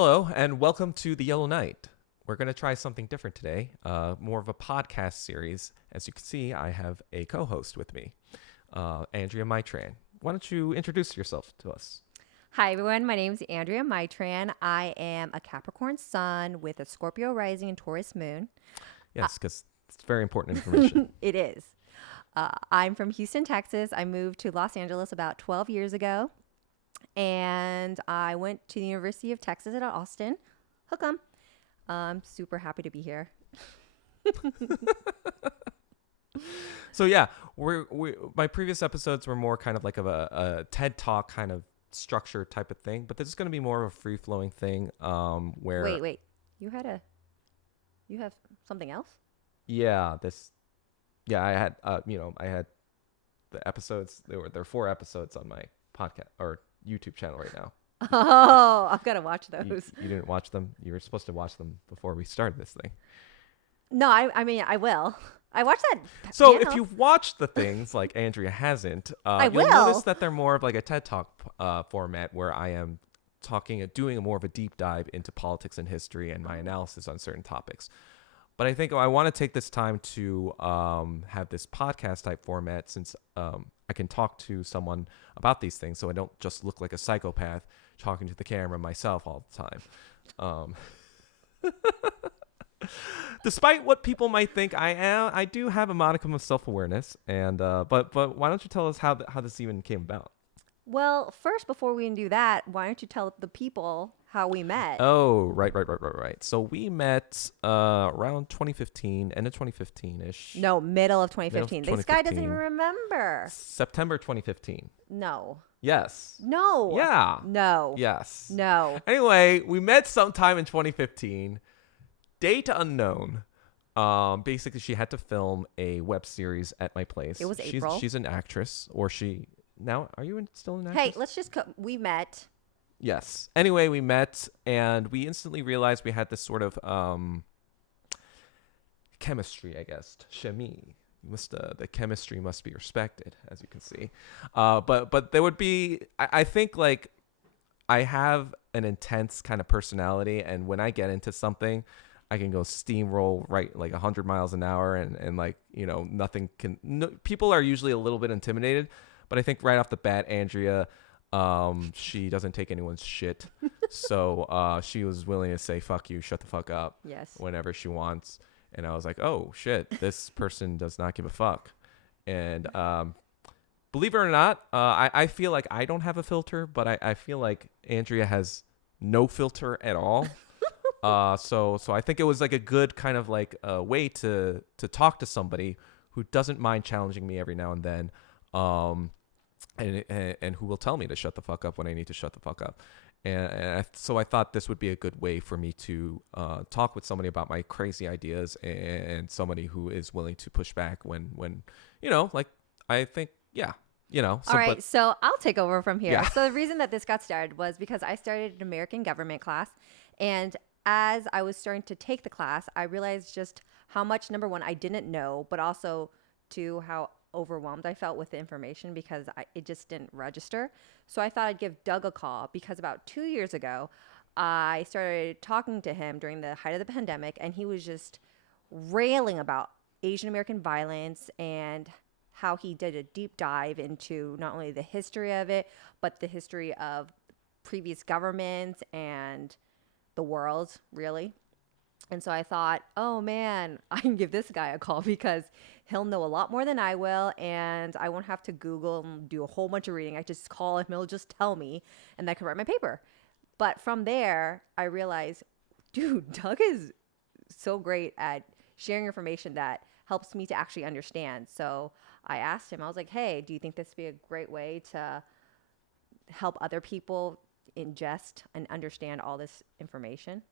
Hello, and welcome to The Yellow Knight. We're going to try something different today, more of a podcast series. As you can see, I have a co-host with me, Andrea Maitran. Why don't you introduce yourself to us? Hi, everyone. My name is Andrea Maitran. I am a Capricorn sun with a Scorpio rising and Taurus moon. Yes, because it's very important information. It is. I'm from Houston, Texas. I moved to Los Angeles about 12 years ago. And I went to the University of Texas at Austin. Hook 'em. I'm super happy to be here. So yeah, my previous episodes were more kind of like a TED Talk kind of structure type of thing, but this is going to be more of a free-flowing thing where... Wait. You have something else? Yeah, I had, I had the episodes. There were 4 episodes on my podcast or YouTube channel right now. Oh, I've got to watch those. You didn't watch them? You were supposed to watch them before we started this thing. No, I mean, I will. I watched that. So panel. if you've watched the things like Andrea hasn't, I you'll will. notice that they're more of like a TED Talk format where I am doing more of a deep dive into politics and history and my analysis on certain topics. But I think I want to take this time to have this podcast type format since I can talk to someone about these things so I don't just look like a psychopath talking to the camera myself all the time. Despite what people might think I am, I do have a modicum of self-awareness. And but why don't you tell us how this even came about? Well, first, before we can do that, why don't you tell the people how we met? Oh, right. So we met around 2015, end of 2015-ish. No, middle of 2015. Middle of This guy doesn't 2015. even remember. September 2015. No. Yes. No. Yeah. No. Yes. No. Anyway, we met sometime in 2015. Date unknown. Basically, she had to film a web series at my place. It was April. She's an actress, or she... Now, are you still an actress? Hey, let's just we met. Yes. Anyway, we met, and we instantly realized we had this sort of chemistry, I guess. Chemie. The chemistry must be respected, as you can see. But there would be... I think, like, I have an intense kind of personality, and when I get into something... I can go steamroll right like 100 miles an hour and like, nothing can... people are usually a little bit intimidated, but I think right off the bat, Andrea, she doesn't take anyone's shit. So she was willing to say, fuck you, shut the fuck up. Yes. Whenever she wants. And I was like, oh, shit, this person does not give a fuck. And believe it or not, I feel like I don't have a filter, but I feel like Andrea has no filter at all. So I think it was like a good kind of like a way to talk to somebody who doesn't mind challenging me every now and then, and who will tell me to shut the fuck up when I need to shut the fuck up. So I thought this would be a good way for me to talk with somebody about my crazy ideas and somebody who is willing to push back when like I think, yeah. All right, so I'll take over from here. Yeah. So the reason that this got started was because I started an American government class, and as I was starting to take the class, I realized just how much, number one, I didn't know, but also to how overwhelmed I felt with the information because it just didn't register. So I thought I'd give Doug a call because about 2 years ago, I started talking to him during the height of the pandemic, and he was just railing about Asian American violence and how he did a deep dive into not only the history of it, but the history of previous governments and the world, really. And so I thought, oh man, I can give this guy a call because he'll know a lot more than I will, and I won't have to Google and do a whole bunch of reading. I just call him, he'll just tell me, and I can write my paper. But from there, I realized, dude, Doug is so great at sharing information that helps me to actually understand. So I asked him, I was like, hey, do you think this would be a great way to help other people ingest and understand all this information?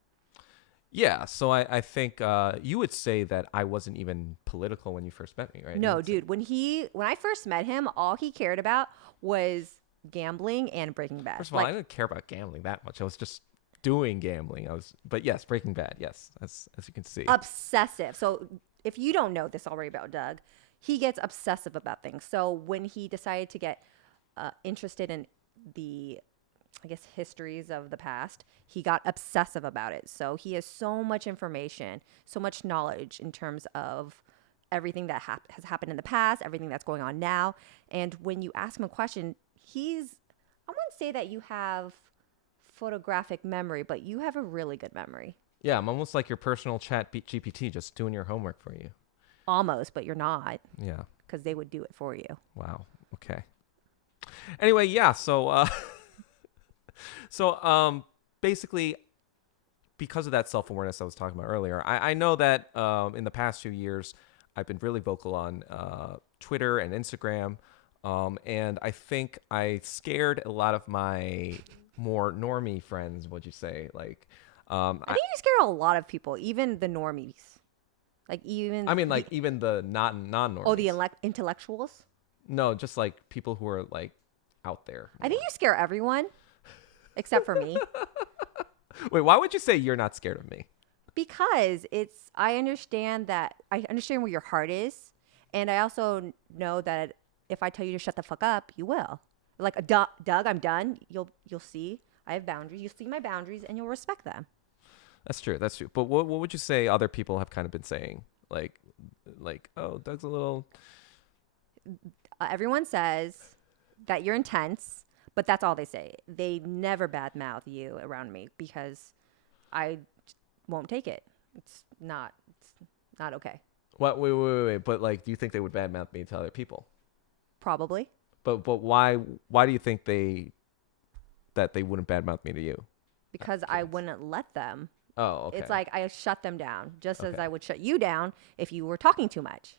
Yeah, so I think you would say that I wasn't even political when you first met me, right? No, dude. When I first met him, all he cared about was gambling and Breaking Bad. First of all, I didn't care about gambling that much. I was just doing gambling. But yes, Breaking Bad, yes, as you can see. Obsessive. So if you don't know this already about Doug, he gets obsessive about things. So when he decided to get interested in the I guess, histories of the past, he got obsessive about it. So he has so much information, so much knowledge in terms of everything that has happened in the past, everything that's going on now. And when you ask him a question, I wouldn't say that you have photographic memory, but you have a really good memory. Yeah, I'm almost like your personal chat GPT, just doing your homework for you. Almost, but you're not, Yeah. because they would do it for you. Wow. Okay. Anyway, yeah. Basically, because of that self-awareness I was talking about earlier, I know that in the past few years, I've been really vocal on Twitter and Instagram. And I think I scared a lot of my more normie friends, would you say? Like, I think you scare a lot of people, even the normies. Like even I mean, like even the non-normies. oh, the intellectuals. No, just like people who are like out there. I think you scare everyone, except for me. Wait, why would you say you're not scared of me? Because I understand where your heart is, and I also know that if I tell you to shut the fuck up, you will. Like, Doug, I'm done. You'll see. I have boundaries. You see my boundaries, and you'll respect them. That's true. That's true. But what would you say other people have kind of been saying? Like, oh, Doug's a little. Everyone says that you're intense, but that's all they say. They never badmouth you around me because I won't take it. It's not okay. What? Wait. But like, do you think they would badmouth me to other people? Probably. But why do you think that they wouldn't badmouth me to you? Because I wouldn't let them. Oh, okay. It's like I shut them down, just as Okay. I would shut you down if you were talking too much.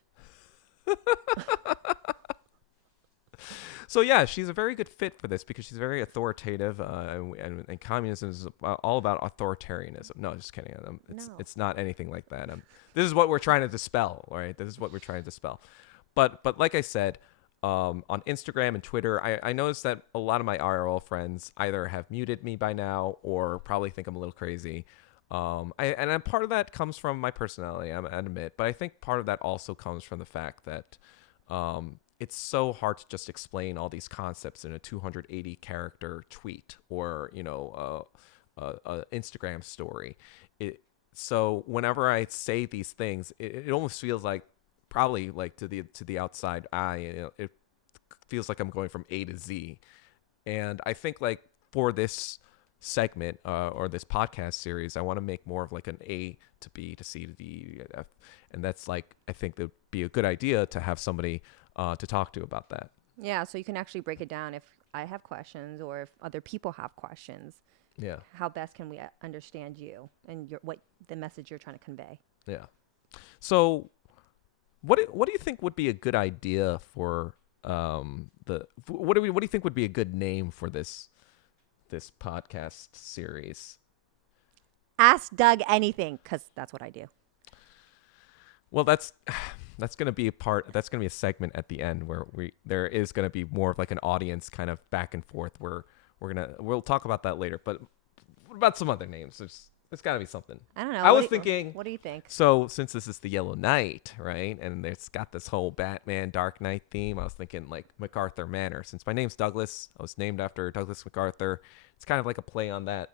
So yeah, she's a very good fit for this because she's very authoritative, and communism is all about authoritarianism. No, just kidding. It's not anything like that. This is what we're trying to dispel, all right? This is what we're trying to dispel. But like I said, on Instagram and Twitter, I noticed that a lot of my IRL friends either have muted me by now or probably think I'm a little crazy. And part of that comes from my personality, I admit, but I think part of that also comes from the fact that it's so hard to just explain all these concepts in a 280 character tweet or a Instagram story. So whenever I say these things, it almost feels like probably like to the outside eye, it feels like I'm going from A to Z. And I think like for this segment or this podcast series, I want to make more of like an A to B to C to D F, and that's like I think that would be a good idea to have somebody to talk to about that. Yeah, so you can actually break it down if I have questions or if other people have questions. Yeah. How best can we understand you and what the message you're trying to convey? Yeah. So, what do you think would be a good idea for what do you think would be a good name for this podcast series? Ask Doug anything, because that's what I do. Well, that's going to be that's going to be a segment at the end where there is going to be more of like an audience kind of back and forth where we'll talk about that later. But what about some other names? There's got to be something. I don't know. I was thinking. What do you think? So since this is the Yellow Knight, right, and it's got this whole Batman Dark Knight theme, I was thinking like MacArthur Manor. Since my name's Douglas, I was named after Douglas MacArthur. It's kind of like a play on that.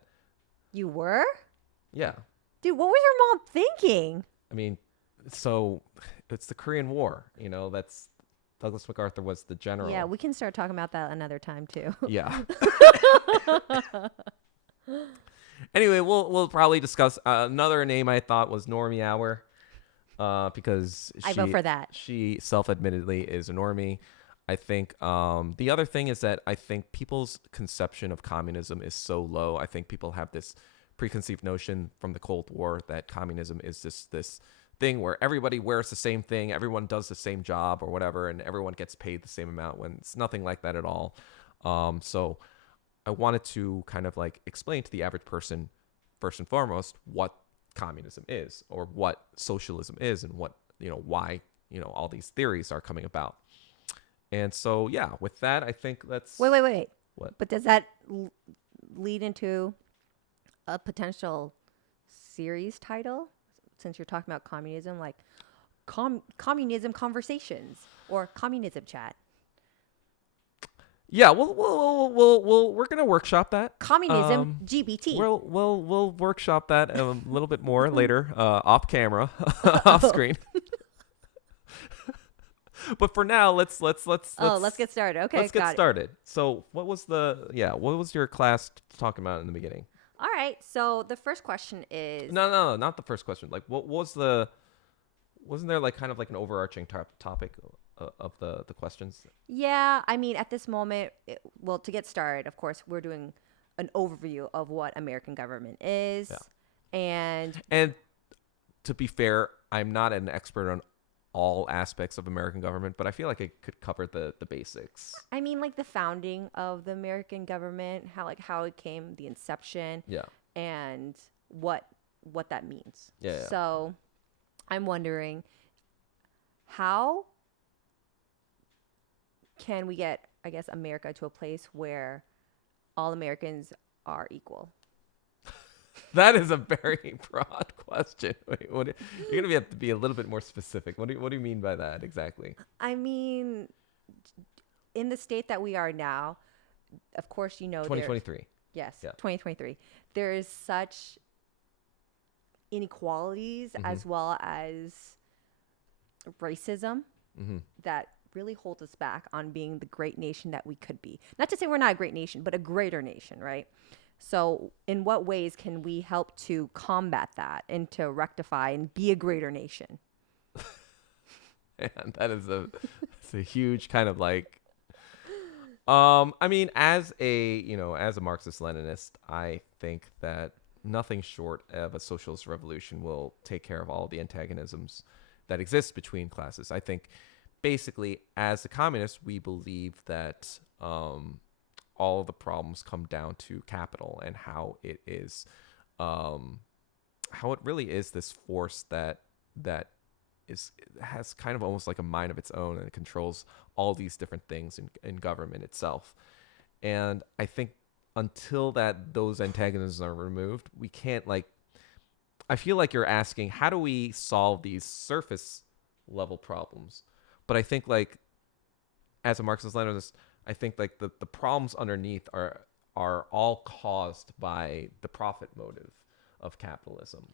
You were? Yeah. Dude, what was your mom thinking? I mean, so it's the Korean War. That's Douglas MacArthur was the general. Yeah, we can start talking about that another time too. Yeah. Anyway, we'll probably discuss another name I thought was Normie Hour, because I vote for that. She self-admittedly is a normie. I think the other thing is that I think people's conception of communism is so low. I think people have this preconceived notion from the Cold War that communism is this thing where everybody wears the same thing, everyone does the same job or whatever, and everyone gets paid the same amount, when it's nothing like that at all. So I wanted to kind of like explain to the average person, first and foremost, what communism is or what socialism is and what, why, all these theories are coming about. And so, yeah, with that, I think that's... Wait. What? But does that lead into a potential series title? Since you're talking about communism, like communism conversations or communism chat. Yeah, we're gonna workshop that. Communism, GBT. We'll workshop that a little bit more later, off camera, off screen. But for now, Oh, let's get started. Okay, let's get got it. started. So, what was your class talking about in the beginning? All right. So the first question is No, not the first question. Like, what was wasn't there like kind of like an overarching topic of the questions? yeah, I mean, at this moment, well, to get started, of course, we're doing an overview of what American government is. Yeah. And And to be fair, I'm not an expert on all aspects of American government, but I feel like it could cover the basics. I mean, like the founding of the American government, how it came, the inception, Yeah. and what that means. Yeah. So I'm wondering, how can we get, I guess, America to a place where all Americans are equal? That is a very broad question. Wait, you're gonna have to be a little bit more specific. What do you mean by that exactly? I mean, in the state that we are now, of course, you know, 2023. yes, Yeah. 2023, there is such inequalities as well as racism Mm-hmm. that really holds us back on being the great nation that we could be. Not to say we're not a great nation, but a greater nation, right? So, in what ways can we help to combat that and to rectify and be a greater nation? And that is it's a huge kind of like I mean, as a Marxist Leninist, I think that nothing short of a socialist revolution will take care of all the antagonisms that exist between classes. I think basically, as a communist, we believe that all of the problems come down to capital and how it is, how it really is this force that has kind of almost like a mind of its own, and it controls all these different things in government itself. And I think until those antagonisms are removed, we can't like. I feel like you're asking, how do we solve these surface level problems? But I think like as a Marxist Leninist, I think like the problems underneath are all caused by the profit motive of capitalism.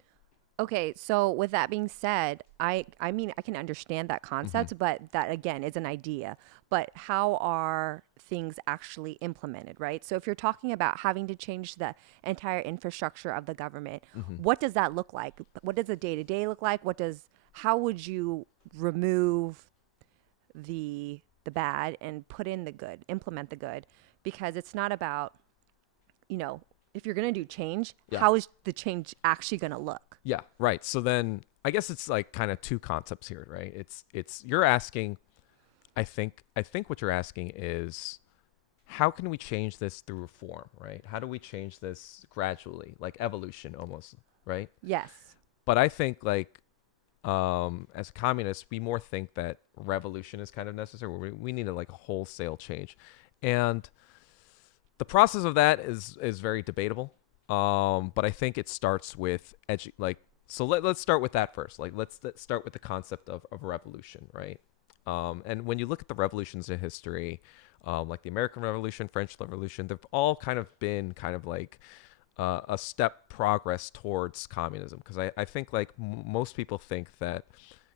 Okay, so with that being said, I mean I can understand that concept, but that again is an idea. But how are things actually implemented, right? So if you're talking about having to change the entire infrastructure of the government, what does that look like? What does the day-to-day look like? How would you remove the bad and put in the good, implement the good? Because it's not about, if you're going to do change, Yeah. how is the change actually going to look? Yeah, right. So then I guess it's like kind of two concepts here, right? It's you're asking, I think what you're asking is, how can we change this through reform, right? How do we change this gradually, like evolution almost, right? Yes. But I think like as a communist, we more think that revolution is kind of necessary. We need like a wholesale change, and the process of that is very debatable. But I think it starts with so let's start with that first. Like let's start with the concept of revolution, right? And when you look at the revolutions in history, like the American Revolution, French Revolution, they've all kind of been kind of like a step progress towards communism. Because I think like most people think that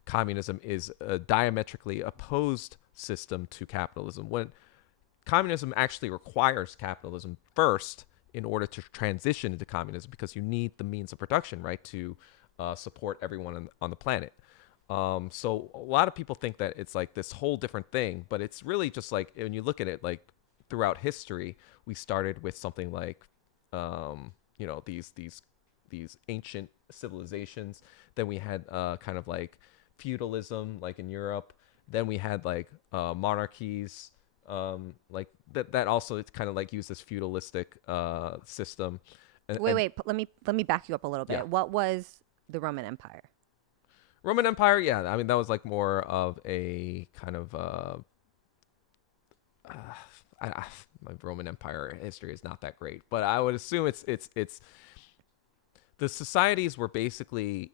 communism is a diametrically opposed system to capitalism, when communism actually requires capitalism first in order to transition into communism, because you need the means of production, right, to support everyone on the planet. So a lot of people think that it's like this whole different thing, but it's really just like, when you look at it, like throughout history, we started with something like, these ancient civilizations. Then we had kind of like feudalism, like in Europe. Then we had like monarchies. Like that also, it's kind of like used this feudalistic system. Wait, let me back you up a little bit. Yeah. What was the Roman Empire? Roman Empire, yeah. I mean, that was like more of a kind of my Roman Empire history is not that great, but I would assume it's the societies were basically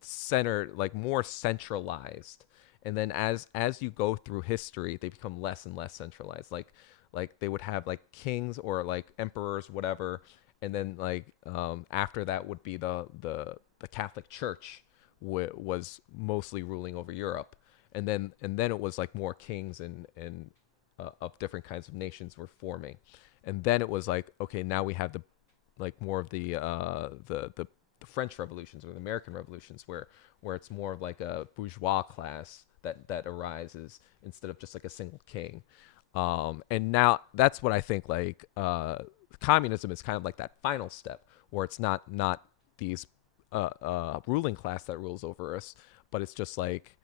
centered, like more centralized, And then as you go through history, they become less and less centralized. Like they would have like kings or like emperors, whatever, and then like after that would be the Catholic Church was mostly ruling over Europe, and then it was like more kings and of different kinds of nations were forming, and then it was like, okay, now we have the like more of the French revolutions or the American revolutions where it's more of like a bourgeois class that arises instead of just like a single king. And now that's what I think like communism is kind of like that final step where it's not these ruling class that rules over us, but it's just like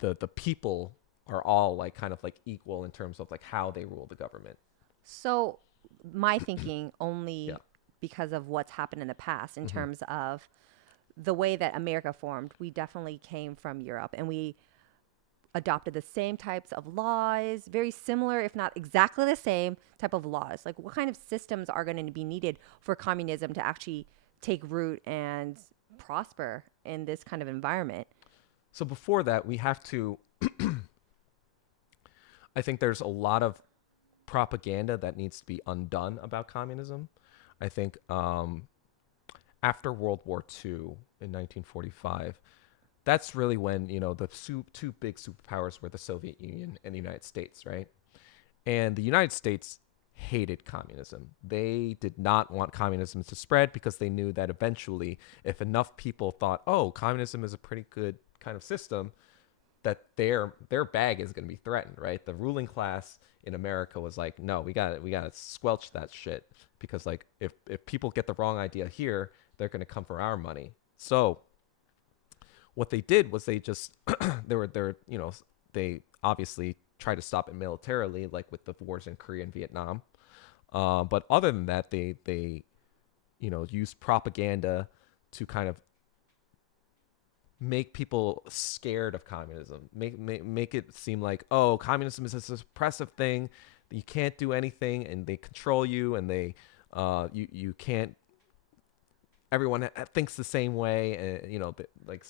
the people are all like kind of like equal in terms of like how they rule the government. So my thinking only Yeah. because of what's happened in the past in Hmm. terms of the way that America formed, we definitely came from Europe and we adopted the same types of laws, very similar, if not exactly the same type of laws. Like, what kind of systems are going to be needed for communism to actually take root and prosper in this kind of environment? So before that, we have to. I think there's a lot of propaganda that needs to be undone about communism. I think after World War II in 1945, that's really when the two big superpowers were the Soviet Union and the United States, right? And the United States hated communism. They did not want communism to spread because they knew that eventually, if enough people thought, "Oh, communism is a pretty good kind of system," that their bag is going to be threatened, right? The ruling class in America was like, "No, we got to squelch that shit because like if people get the wrong idea here, they're going to come for our money." So what they did was they just they obviously tried to stop it militarily, like with the wars in Korea and Vietnam. But other than that, they used propaganda to kind of make people scared of communism. Make it seem like, oh, communism is a suppressive thing. You can't do anything, and they control you, and they you can't. Everyone thinks the same way, and like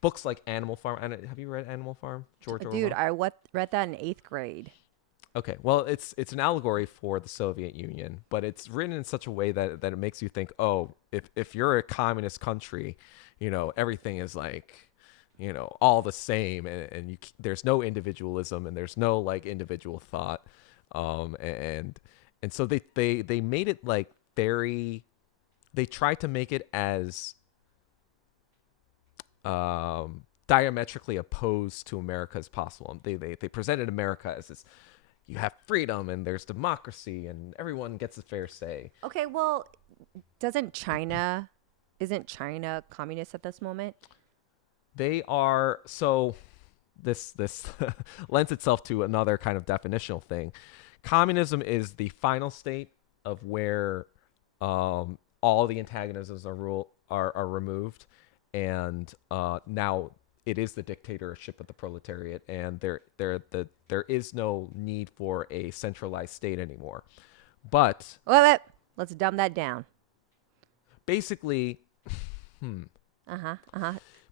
books like Animal Farm. Have you read Animal Farm, George Dude, Orwell? read that in eighth grade. Okay, well, it's an allegory for the Soviet Union, but it's written in such a way that it makes you think, oh, if you're a communist country, everything is like, all the same, and there's no individualism and there's no like individual thought, and so they made it like very, they tried to make it as diametrically opposed to America as possible. They presented America as this, you have freedom and there's democracy and everyone gets a fair say. Okay, well, isn't China communist at this moment? They are, so this lends itself to another kind of definitional thing. Communism is the final state of where all the antagonisms are removed, and now it is the dictatorship of the proletariat, and there is no need for a centralized state anymore. But Wait, let's dumb that down. basically, Uh-huh.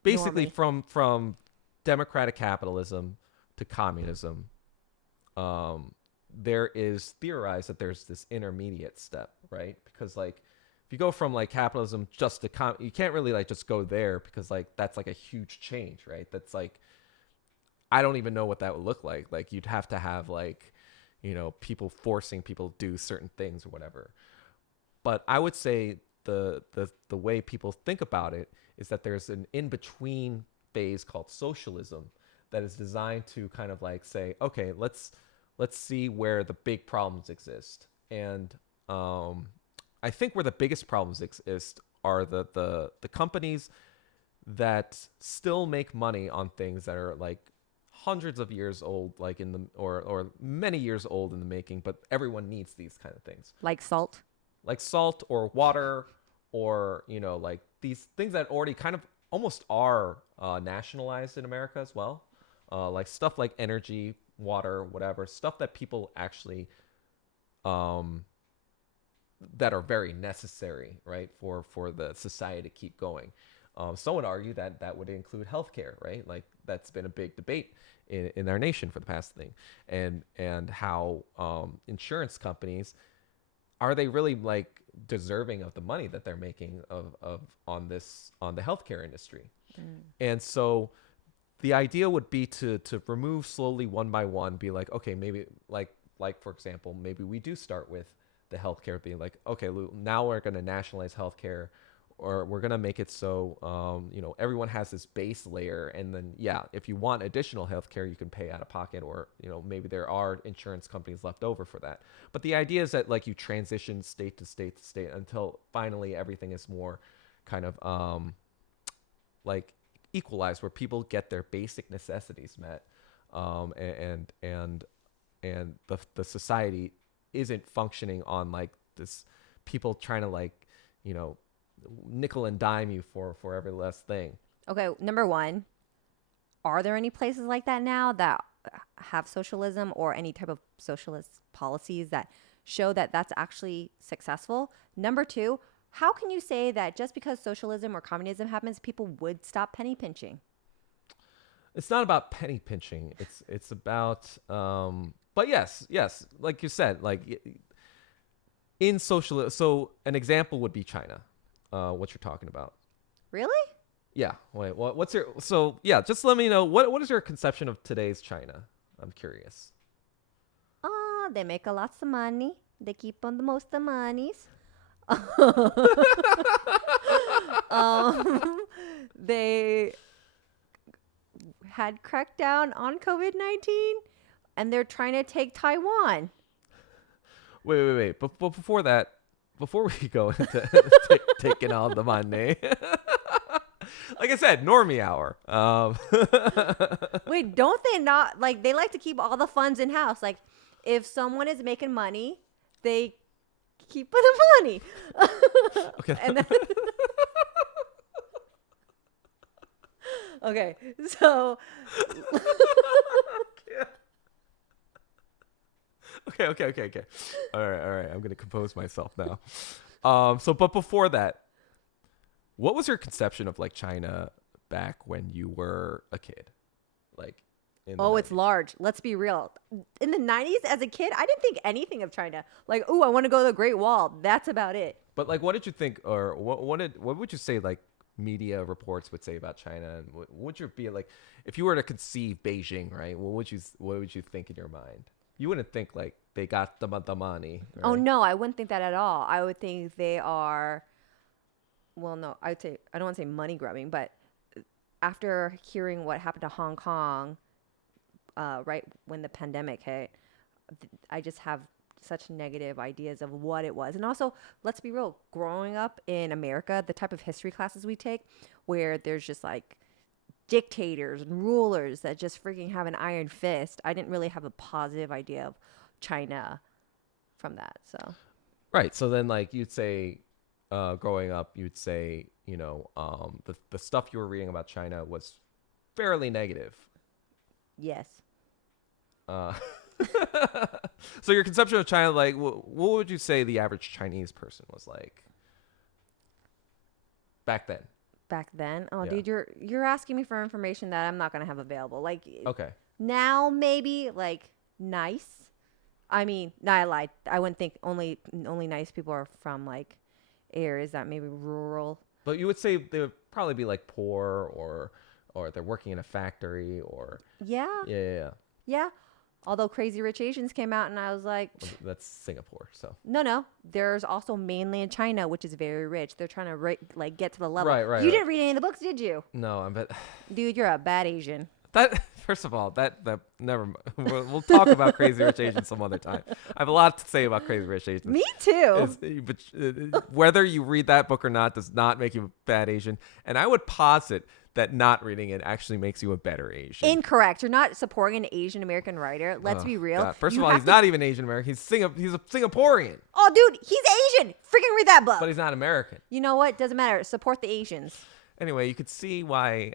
basically Normie. from democratic capitalism to communism, there is theorized that there's this intermediate step, right? Because like if you go from like capitalism just to you can't really like just go there because like that's like a huge change, right? That's like, I don't even know what that would look like. Like you'd have to have like, people forcing people to do certain things or whatever. But I would say the way people think about it is that there's an in between phase called socialism that is designed to kind of like say, okay, let's see where the big problems exist. And I think where the biggest problems exist are the companies that still make money on things that are like hundreds of years old, like in the or many years old in the making, but everyone needs these kind of things, Like salt. like salt or water, or like these things that already kind of almost are nationalized in America as well, like stuff like energy, water, whatever, stuff that people actually um that are very necessary, right, for the society to keep going. Some would argue that that would include healthcare, right? Like that's been a big debate in our nation for the past thing, and how insurance companies, are they really like deserving of the money that they're making of on the healthcare industry? And so the idea would be to remove slowly one by one, be like, okay, maybe like for example, maybe we do start with the healthcare being like, okay, now we're going to nationalize healthcare, or we're going to make it so, everyone has this base layer. And then, yeah, if you want additional healthcare, you can pay out of pocket, or, maybe there are insurance companies left over for that. But the idea is that like you transition state to state to state until finally everything is more kind of like equalized, where people get their basic necessities met, and the society isn't functioning on like this, people trying to like nickel and dime you for every last thing. Okay, number one, are there any places like that now that have socialism or any type of socialist policies that show that that's actually successful? Number two, how can you say that just because socialism or communism happens, people would stop penny pinching? It's not about penny pinching. It's about but yes, like you said, like in socialism. So an example would be China. What you're talking about. Really? Yeah. Wait. What's your? So yeah. Just let me know what is your conception of today's China? I'm curious. They make a lots of money. They keep on the most of monies. They had cracked down on COVID-19, and they're trying to take Taiwan. Wait. But before that, before we go into taking all the money, like I said, normie hour. Wait, don't they not like? They like to keep all the funds in house. Like, if someone is making money, they keep the money. Okay. And then okay, so Okay. All right. I'm gonna compose myself now. But before that, what was your conception of like China back when you were a kid? Like, it's large. Let's be real. In the 90s, as a kid, I didn't think anything of China. Like, oh, I want to go to the Great Wall. That's about it. But like, what did you think, or what would you say like media reports would say about China, and what would you be like if you were to conceive Beijing, right? What would you think in your mind? You wouldn't think like they got the money. Right? Oh no, I wouldn't think that at all. I would think they are. Well, no, I don't want to say money grubbing, but after hearing what happened to Hong Kong, right when the pandemic hit, I just have such negative ideas of what it was. And also, let's be real, growing up in America, the type of history classes we take where there's just like dictators and rulers that just freaking have an iron fist, I didn't really have a positive idea of China from that. So right. So then like you'd say, growing up, you'd say, the stuff you were reading about China was fairly negative. yes. So your conception of China, like, what would you say the average Chinese person was like back then? Back then? Oh, Yeah. dude, you're asking me for information that I'm not going to have available. Like, Okay. now maybe like nice. I mean, no, I lied. I wouldn't think only nice people are from like areas that maybe rural. But you would say they would probably be like poor, or they're working in a factory, or Yeah. yeah. Although Crazy Rich Asians came out, and I was like, Well, that's Singapore. So no. There's also mainland China, which is very rich. They're trying to get to the level. Right. You didn't read any of the books, did you? no, I bet Dude, you're a bad Asian. that. First of all, that never. We'll talk about Crazy Rich Asians some other time. I have a lot to say about Crazy Rich Asians. Me too. But whether you read that book or not does not make you a bad Asian. And I would posit that not reading it actually makes you a better Asian. Incorrect. You're not supporting an Asian American writer. Let's be real. God. First You of all, have he's to- not even Asian American. He's a Singaporean, Oh, dude, he's Asian. Freaking read that book. but he's not American. You know what? Doesn't matter. Support the Asians. Anyway, you could see why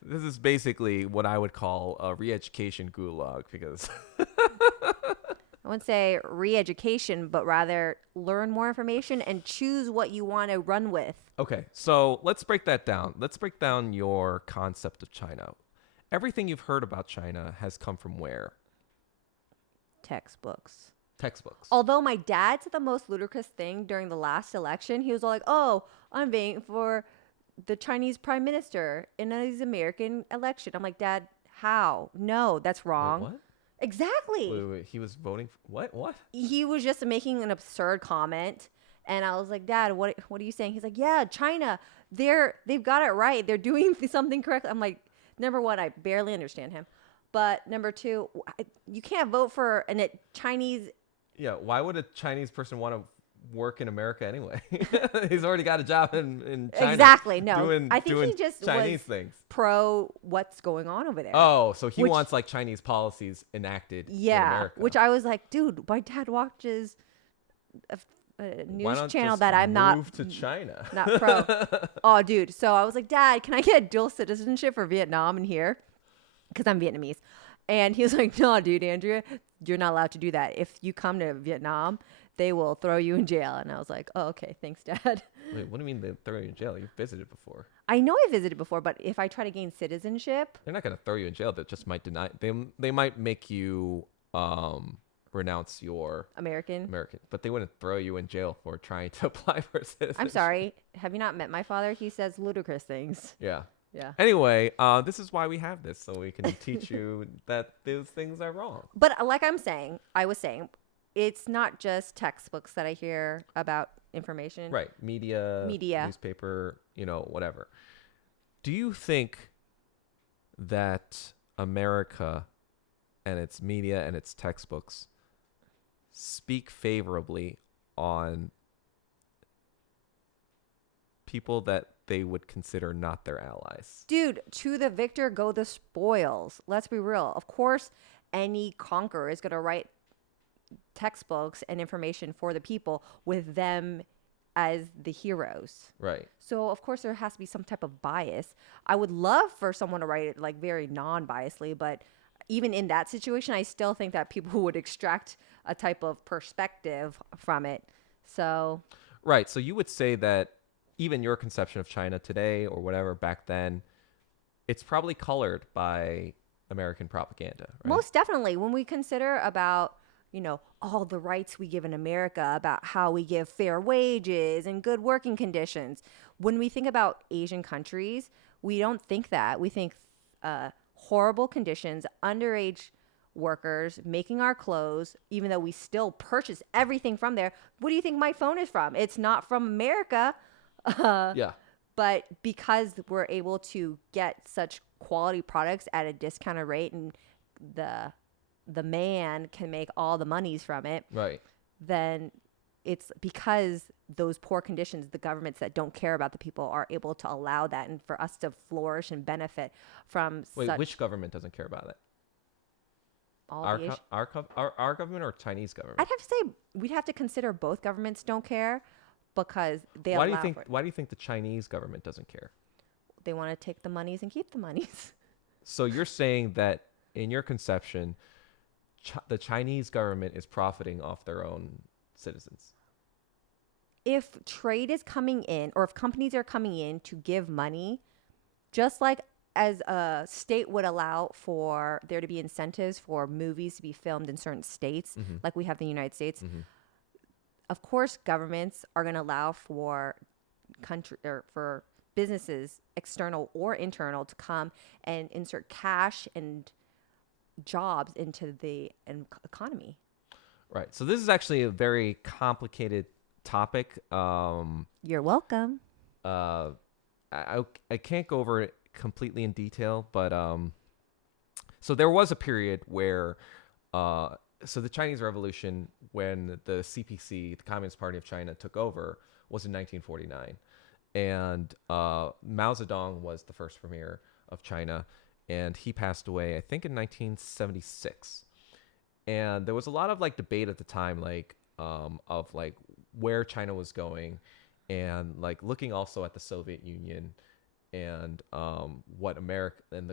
this is basically what I would call a re-education gulag, because I wouldn't say re-education, but rather learn more information and choose what you want to run with. Okay, so let's break that down. Let's break down your concept of China. Everything you've heard about China has come from where? Textbooks. Textbooks. Although my dad said the most ludicrous thing during the last election, he was all like, "Oh, I'm voting for the Chinese prime minister in his American election." I'm like, "Dad, how? No, that's Wait, wrong." what? Exactly. Wait. He was voting for what? What? He was just making an absurd comment, and I was like, "Dad, what are you saying?" He's like, "Yeah, China, they've got it right. They're doing something correct." I'm like, number one, I barely understand him, but number two, you can't vote for a Chinese. Yeah, why would a Chinese person want to work in America anyway? He's already got a job in China. Exactly. No, doing, I think doing he just Chinese was things. pro what's going on over there. Oh, so he Which- wants like Chinese policies enacted in Yeah, America. which I was like, dude, my dad watches a Why news not channel just that I'm not move to China. not pro. Oh, dude. So I was like, Dad, can I get dual citizenship for Vietnam and here? Because I'm Vietnamese. And he was like, no, dude, Andrea, you're not allowed to do that. If you come to Vietnam, they will throw you in jail. And I was like, oh, okay, thanks, Dad. Wait, what do you mean they throw you in jail? You've visited before. I know I visited before, but if I try to gain citizenship, They're not going to throw you in jail. They just might deny. They might make you renounce your American. but they wouldn't throw you in jail for trying to apply for citizenship. I'm sorry. Have you not met my father? He says ludicrous things. Yeah. Yeah. Anyway, this is why we have this, so we can teach you that those things are wrong. But like I was saying, it's not just textbooks that I hear about information. Right. Media, newspaper, whatever. Do you think that America and its media and its textbooks speak favorably on people that they would consider not their allies? Dude, to the victor go the spoils. Let's be real. Of course, any conqueror is going to write textbooks and information for the people with them as the heroes. Right. So, of course, there has to be some type of bias. I would love for someone to write it like very non-biasly, but even in that situation, I still think that people would extract a type of perspective from it. So, right. So you would say that even your conception of China today or whatever back then, it's probably colored by American propaganda, right? most definitely, when we consider about, all the rights we give in America, about how we give fair wages and good working conditions, when we think about Asian countries, we don't think that. We think horrible conditions, underage workers making our clothes, even though we still purchase everything from there. What do you think my phone is from? It's not from America. Yeah. But because we're able to get such quality products at a discounted rate, and the man can make all the monies from it, Right. then it's because those poor conditions, the governments that don't care about the people are able to allow that, and for us to flourish and benefit from Wait, such which government doesn't care about it? all Our, the co- our government or Chinese government? I'd have to say we'd have to consider both governments don't care, because they Why allow do you think? for it. Why do you think the Chinese government doesn't care? They want to take the monies and keep the monies. So you're saying that in your conception, the Chinese government is profiting off their own citizens. If trade is coming in, or if companies are coming in to give money, just like as a state would allow for there to be incentives for movies to be filmed in certain states, like we have the United States, of course, governments are going to allow for country or for businesses, external or internal, to come and insert cash and jobs into the economy. Right. So this is actually a very complicated topic. You're welcome. I can't go over it completely in detail, but so there was a period where so the Chinese Revolution, when the CPC, the Communist Party of China, took over, was in 1949, and Mao Zedong was the first premier of China, and he passed away, I think, in 1976. And there was a lot of like debate at the time, like of like where China was going, and like looking also at the Soviet Union and what America and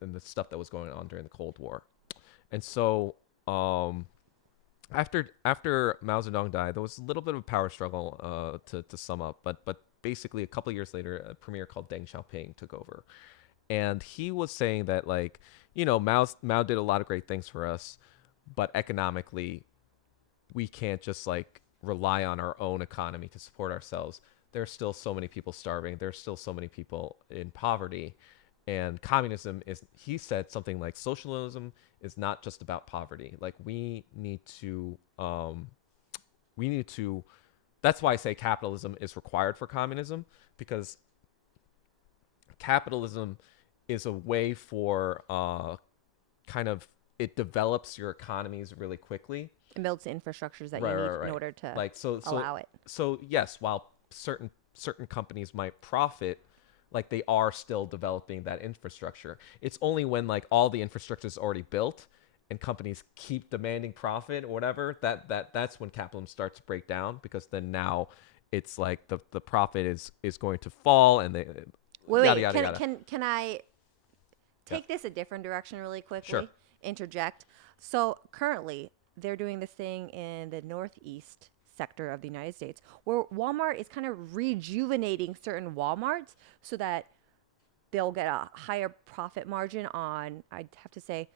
the stuff that was going on during the Cold War. And so after Mao Zedong died, there was a little bit of a power struggle to sum up, but basically a couple years later, a premier called Deng Xiaoping took over, and he was saying that like Mao did a lot of great things for us, but economically we can't just like rely on our own economy to support ourselves. There's still so many people starving. There's still so many people in poverty. And communism is, he said something like, socialism is not just about poverty. Like we need to, that's why I say capitalism is required for communism, because capitalism is a way for kind of, it develops your economies really quickly. It builds the infrastructures that you need in order to like allow it. So yes, while certain companies might profit, like they are still developing that infrastructure. It's only when like all the infrastructure is already built and companies keep demanding profit or whatever that's when capitalism starts to break down, because then now it's like the profit is going to fall, and they Wait, can I take this a different direction really quickly? Sure. Interject. So currently, they're doing this thing in the northeast sector of the United States where Walmart is kind of rejuvenating certain Walmarts so that they'll get a higher profit margin on, I'd have to say,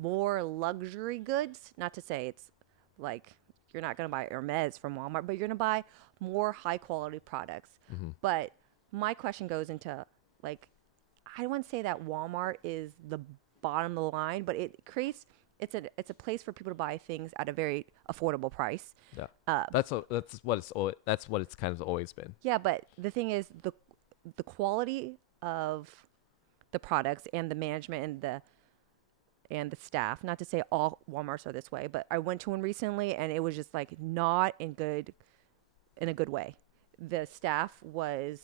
more luxury goods. Not to say it's like you're not going to buy Hermes from Walmart, but you're going to buy more high quality products. Mm-hmm. But my question goes into like, I wouldn't say that Walmart is the bottom of the line, but it creates, it's a place for people to buy things at a very affordable price. Yeah, that's what it's kind of always been. Yeah, but the thing is, the quality of the products and the management and the staff. Not to say all Walmarts are this way, but I went to one recently and it was just like not in a good way. The staff was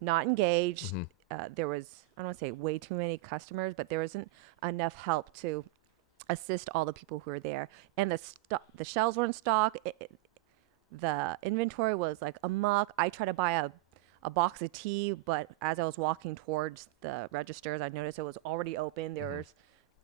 not engaged. Mm-hmm. There was, I don't want to say way too many customers, but there wasn't enough help to assist all the people who were there. And the shelves were in stock. The inventory was like a muck. I tried to buy a box of tea, but as I was walking towards the registers, I noticed it was already open. There was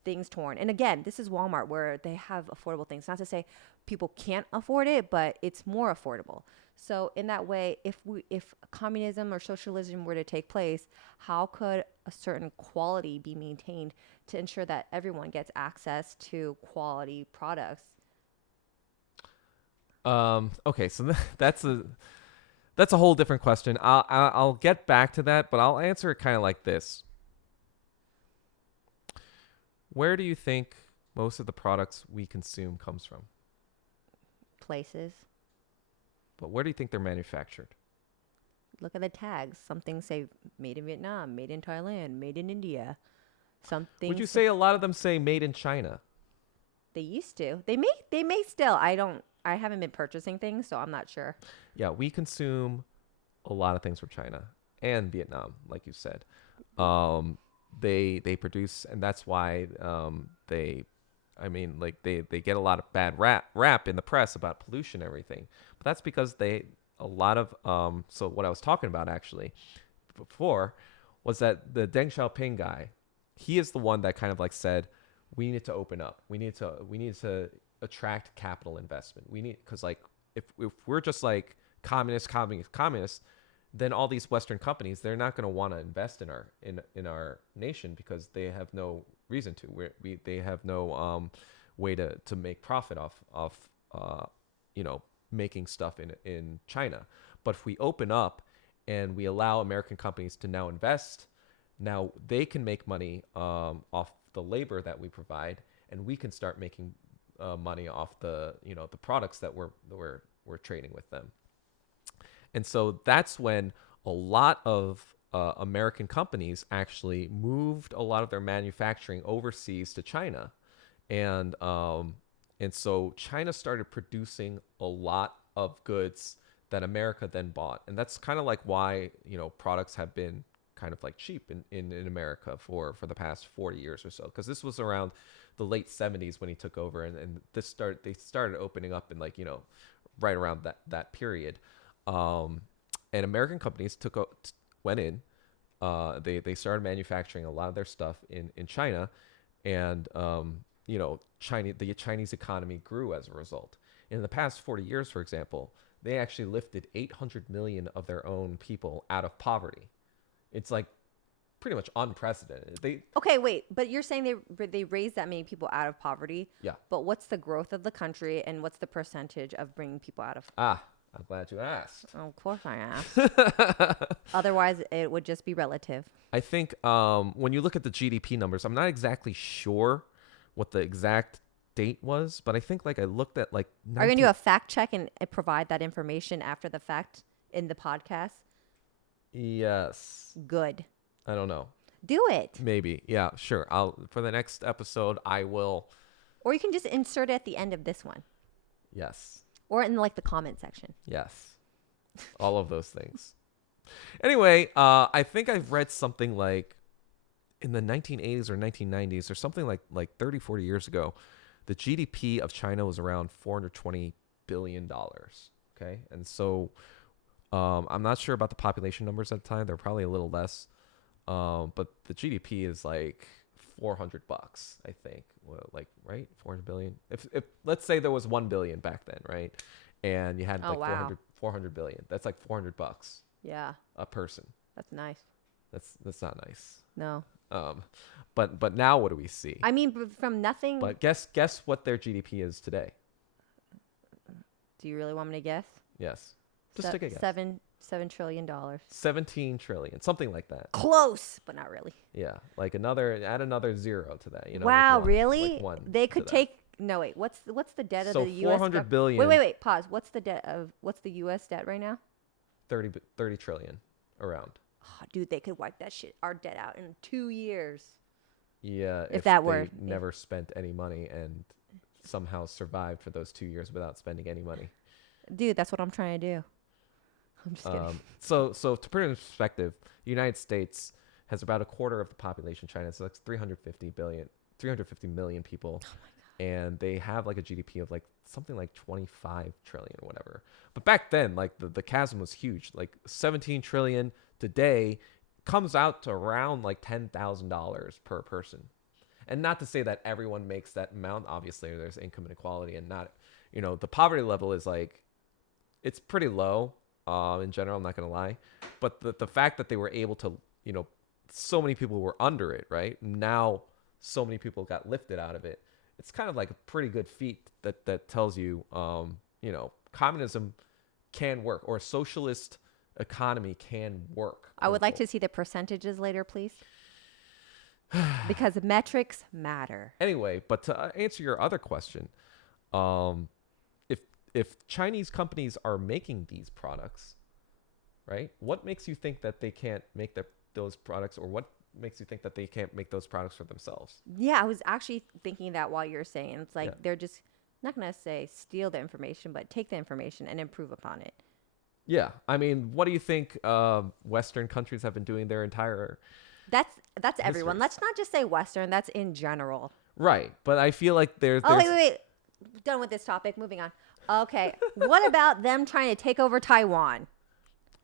things torn. And again, this is Walmart where they have affordable things. Not to say people can't afford it, but it's more affordable. So in that way, if communism or socialism were to take place, how could a certain quality be maintained to ensure that everyone gets access to quality products? Okay, so that's a whole different question. I'll get back to that, but I'll answer it kind of like this. Where do you think most of the products we consume comes from? Places. But where do you think they're manufactured? Look at the tags. Some things say made in Vietnam, made in Thailand, made in India. Something. Would you say a lot of them say made in China? They used to. They may still. I haven't been purchasing things, so I'm not sure. Yeah, we consume a lot of things from China and Vietnam, like you said. They produce, and that's why they get a lot of bad rap in the press about pollution and everything. But that's because so what I was talking about actually before was that the Deng Xiaoping guy, he is the one that kind of like said, we need to open up. We need to attract capital investment. Because like if we're just like communist, then all these Western companies, they're not going to want to invest in our nation because they have no reason to. They have no way to make profit off making stuff in China. But if we open up and we allow American companies to now invest, now they can make money off the labor that we provide, and we can start making money off the products that we're trading with them. And so that's when a lot of American companies actually moved a lot of their manufacturing overseas to China, and so China started producing a lot of goods that America then bought, and that's kind of like why products have been kind of like cheap in America for the past 40 years or so, because this was around the late 70s when he took over, and they started opening up in right around that period. And American companies went in, they started manufacturing a lot of their stuff in China, and the Chinese economy grew as a result. In the past 40 years, for example, they actually lifted 800 million of their own people out of poverty. It's like pretty much unprecedented. Okay, wait, but you're saying they raised that many people out of poverty. Yeah. But what's the growth of the country and what's the percentage of bringing people out of? I'm glad you asked. Oh, of course I asked. Otherwise, it would just be relative. I think when you look at the GDP numbers, I'm not exactly sure what the exact date was, but I think like I looked at like. Are you gonna do a fact check and provide that information after the fact in the podcast? Yes. Good. I don't know. Do it. Maybe. Yeah, sure. For the next episode, I will. Or you can just insert it at the end of this one. Yes. Or in like the comment section. Yes. All of those things. Anyway, I think I've read something like in the 1980s or 1990s or something like 30, 40 years ago, the GDP of China was around $420 billion. Okay. And so I'm not sure about the population numbers at the time. They're probably a little less. But the GDP is like $400, I think. Well, like, right? 400 billion. If let's say there was 1 billion back then, right? And you had like wow. 400 billion. That's like $400 Yeah. a person. That's nice. That's not nice. No. But now what do we see? I mean, from nothing. But guess what their GDP is today? Do you really want me to guess? Yes. Just take a guess. $7 trillion. 17 trillion, something like that. Close, but not really. Yeah, like add another zero to that. You know. Wow, like really? Like one they could take. No, wait. What's the debt of the U.S. 400 billion. Wait. Pause. What's the U.S. debt right now? 30 trillion around. Oh, dude, they could wipe our debt out in 2 years. Yeah, if that they were never spent any money and somehow survived for those 2 years without spending any money. Dude, that's what I'm trying to do. I'm just kidding. So to put it in perspective, the United States has about a quarter of the population of China. So that's 350 million people. Oh my God. And they have like a GDP of like something like 25 trillion or whatever. But back then, like the chasm was huge. Like 17 trillion today comes out to around like $10,000 per person. And not to say that everyone makes that amount. Obviously, there's income inequality and not, the poverty level is like, it's pretty low in general. I'm not going to lie. But the fact that they were able to, so many people were under it, right? Now, so many people got lifted out of it. It's kind of like a pretty good feat that tells you, communism can work, or a socialist economy can work. I would like to see the percentages later, please. Because metrics matter. Anyway, but to answer your other question, if Chinese companies are making these products, right? What makes you think that they can't make those products, or what makes you think that they can't make those products for themselves? Yeah, I was actually thinking that while you're saying. It's like they're just not going to say steal the information, but take the information and improve upon it. Yeah. I mean, what do you think Western countries have been doing their entire... That's everyone. Let's not just say Western. That's in general. Right. But I feel like there's... Oh, wait. Done with this topic. Moving on. Okay. What about them trying to take over Taiwan?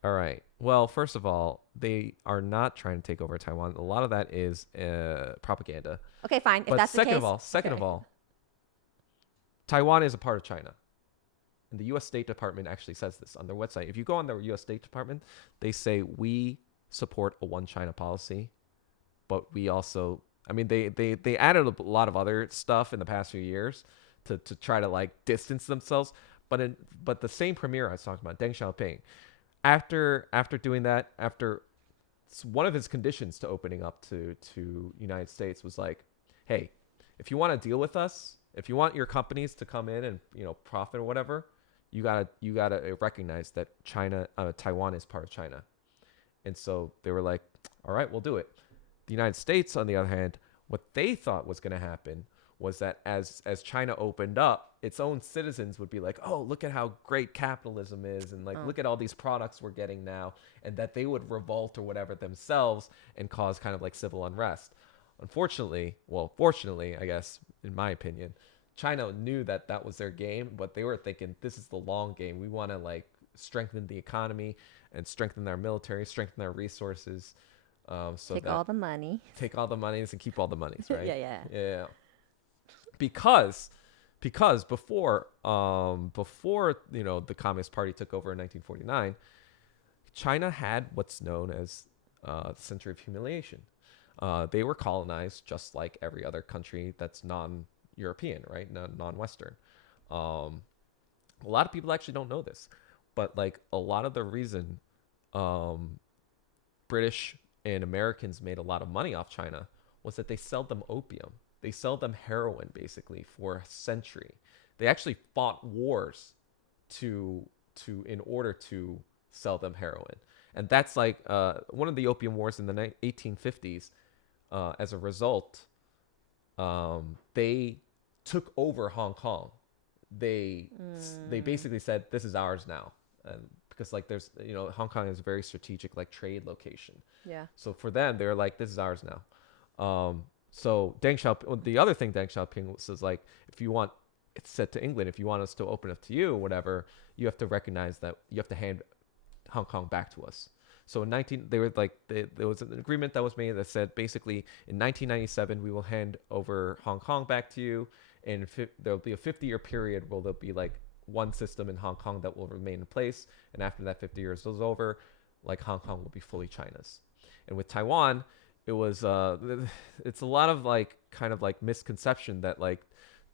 All right. Well, first of all, they are not trying to take over Taiwan. A lot of that is propaganda. Okay, fine. If that's the case. Second of all, Taiwan is a part of China. And the U.S. State Department actually says this on their website. If you go on their U.S. State Department, they say we support a one China policy, but we also, I mean, they added a lot of other stuff in the past few years to try to like distance themselves. But the same premier I was talking about, Deng Xiaoping, after doing that, after one of his conditions to opening up to United States was like, hey, if you want to deal with us, if you want your companies to come in and profit or whatever, you gotta recognize that Taiwan is part of China. And so they were like, all right, we'll do it. The United States, on the other hand, what they thought was going to happen was that as China opened up, its own citizens would be like, oh, look at how great capitalism is, and like, look at all these products we're getting now, and that they would revolt or whatever themselves and cause kind of like civil unrest. Fortunately, I guess, in my opinion, China knew that was their game, but they were thinking, this is the long game. We want to like strengthen the economy and strengthen our military, strengthen our resources. Take all the money. Take all the monies and keep all the monies, right? Yeah. because before the Communist Party took over in 1949, China had what's known as the Century of Humiliation. They were colonized just like every other country that's non-European, right? Non-Western. A lot of people actually don't know this, but like a lot of the reason British and Americans made a lot of money off China was that they sold them opium. They sold them heroin basically for a century. They actually fought wars in order to sell them heroin. And that's like one of the opium wars in the 1850s. As a result, they took over Hong Kong. They basically said, this is ours now. And because like there's, Hong Kong is a very strategic like trade location. Yeah. So for them, they're like, this is ours now. So Deng Xiaoping, the other thing Deng Xiaoping says, like, if you want, it's said to England, if you want us to open up to you, whatever, you have to recognize that you have to hand Hong Kong back to us. So in there was an agreement that was made that said basically in 1997 we will hand over Hong Kong back to you, and there'll be a 50-year period where there'll be like one system in Hong Kong that will remain in place, and after that 50 years is over, like Hong Kong will be fully China's. And with Taiwan, it was it's a lot of like kind of like misconception that like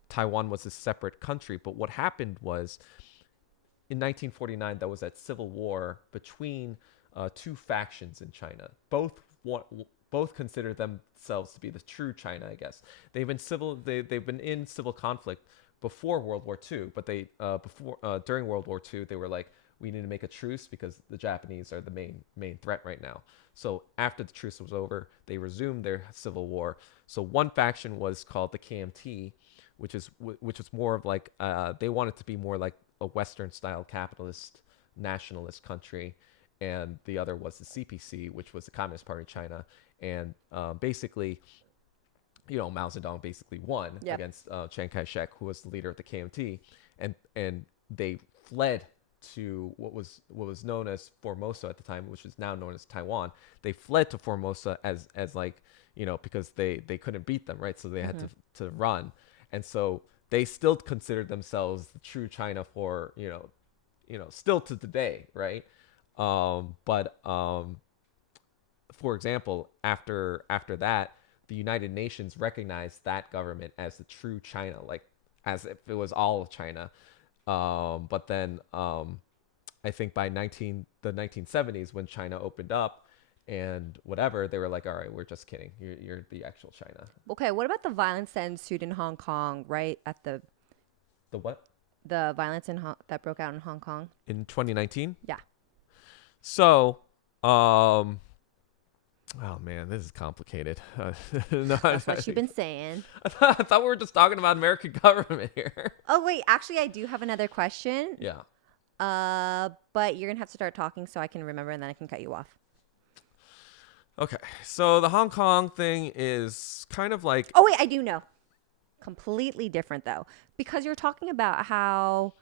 Taiwan was a separate country, but what happened was in 1949 there was that civil war between two factions in China. Both consider themselves to be the true China, I guess. They've been in civil conflict before World War II, but during World War II they were like, we need to make a truce because the Japanese are the main threat right now. So after the truce was over, they resumed their civil war. So one faction was called the KMT, which is more of like they wanted to be more like a Western style capitalist nationalist country. And the other was the CPC, which was the Communist Party of China. And basically, Mao Zedong basically won against Chiang Kai-shek, who was the leader of the KMT. And they fled to what was known as Formosa at the time, which is now known as Taiwan. They fled to Formosa as like, because they couldn't beat them, right? So they had to run. And so they still considered themselves the true China for, still to today, right? But for example, after that, the United Nations recognized that government as the true China, like as if it was all of China. But then I think by the 1970s, when China opened up and whatever, they were like, all right, we're just kidding. You're the actual China. Okay, what about the violence that ensued in Hong Kong, right at the what? The violence that broke out in Hong Kong in 2019? Yeah. So, oh man, this is complicated. No, that's what you've been saying. I thought we were just talking about American government here. Oh wait, actually, I do have another question. Yeah. But you're gonna have to start talking so I can remember, and then I can cut you off. Okay, so the Hong Kong thing is kind of like. Oh wait, I do know. Completely different though, because you're talking about how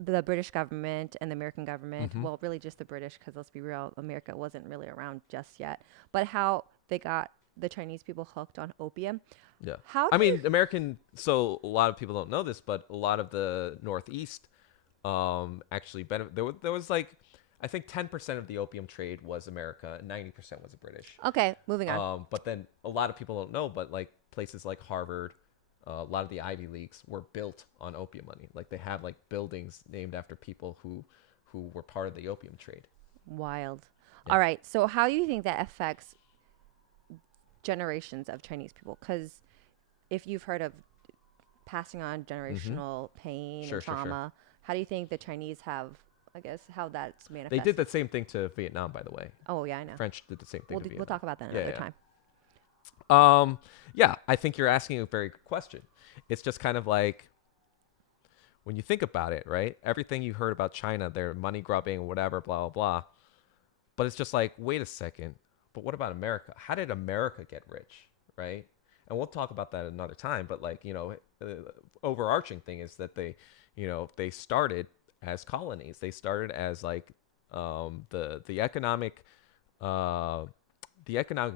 the British government and the American government, well, really just the British, because let's be real, America wasn't really around just yet, but how they got the Chinese people hooked on opium. Yeah. So a lot of people don't know this, but a lot of the Northeast actually benefit. There was like, I think 10% of the opium trade was America, and 90% was the British. Okay, moving on. But then a lot of people don't know, but like places like Harvard, a lot of the Ivy Leagues were built on opium money. Like they have like buildings named after people who were part of the opium trade. Wild. Yeah. All right. So how do you think that affects generations of Chinese people? Because if you've heard of passing on generational pain and trauma, how do you think the Chinese have, I guess, how that's manifested? They did the same thing to Vietnam, by the way. Oh, yeah, I know. French did the same thing to Vietnam. We'll talk about that another time. Yeah, I think you're asking a very good question. It's just kind of like, when you think about it, right? Everything you heard about China, their money grubbing, whatever, blah, blah, blah. But it's just like, wait a second. But what about America? How did America get rich, right? And we'll talk about that another time. But like, overarching thing is that they started as colonies. They started as like the economic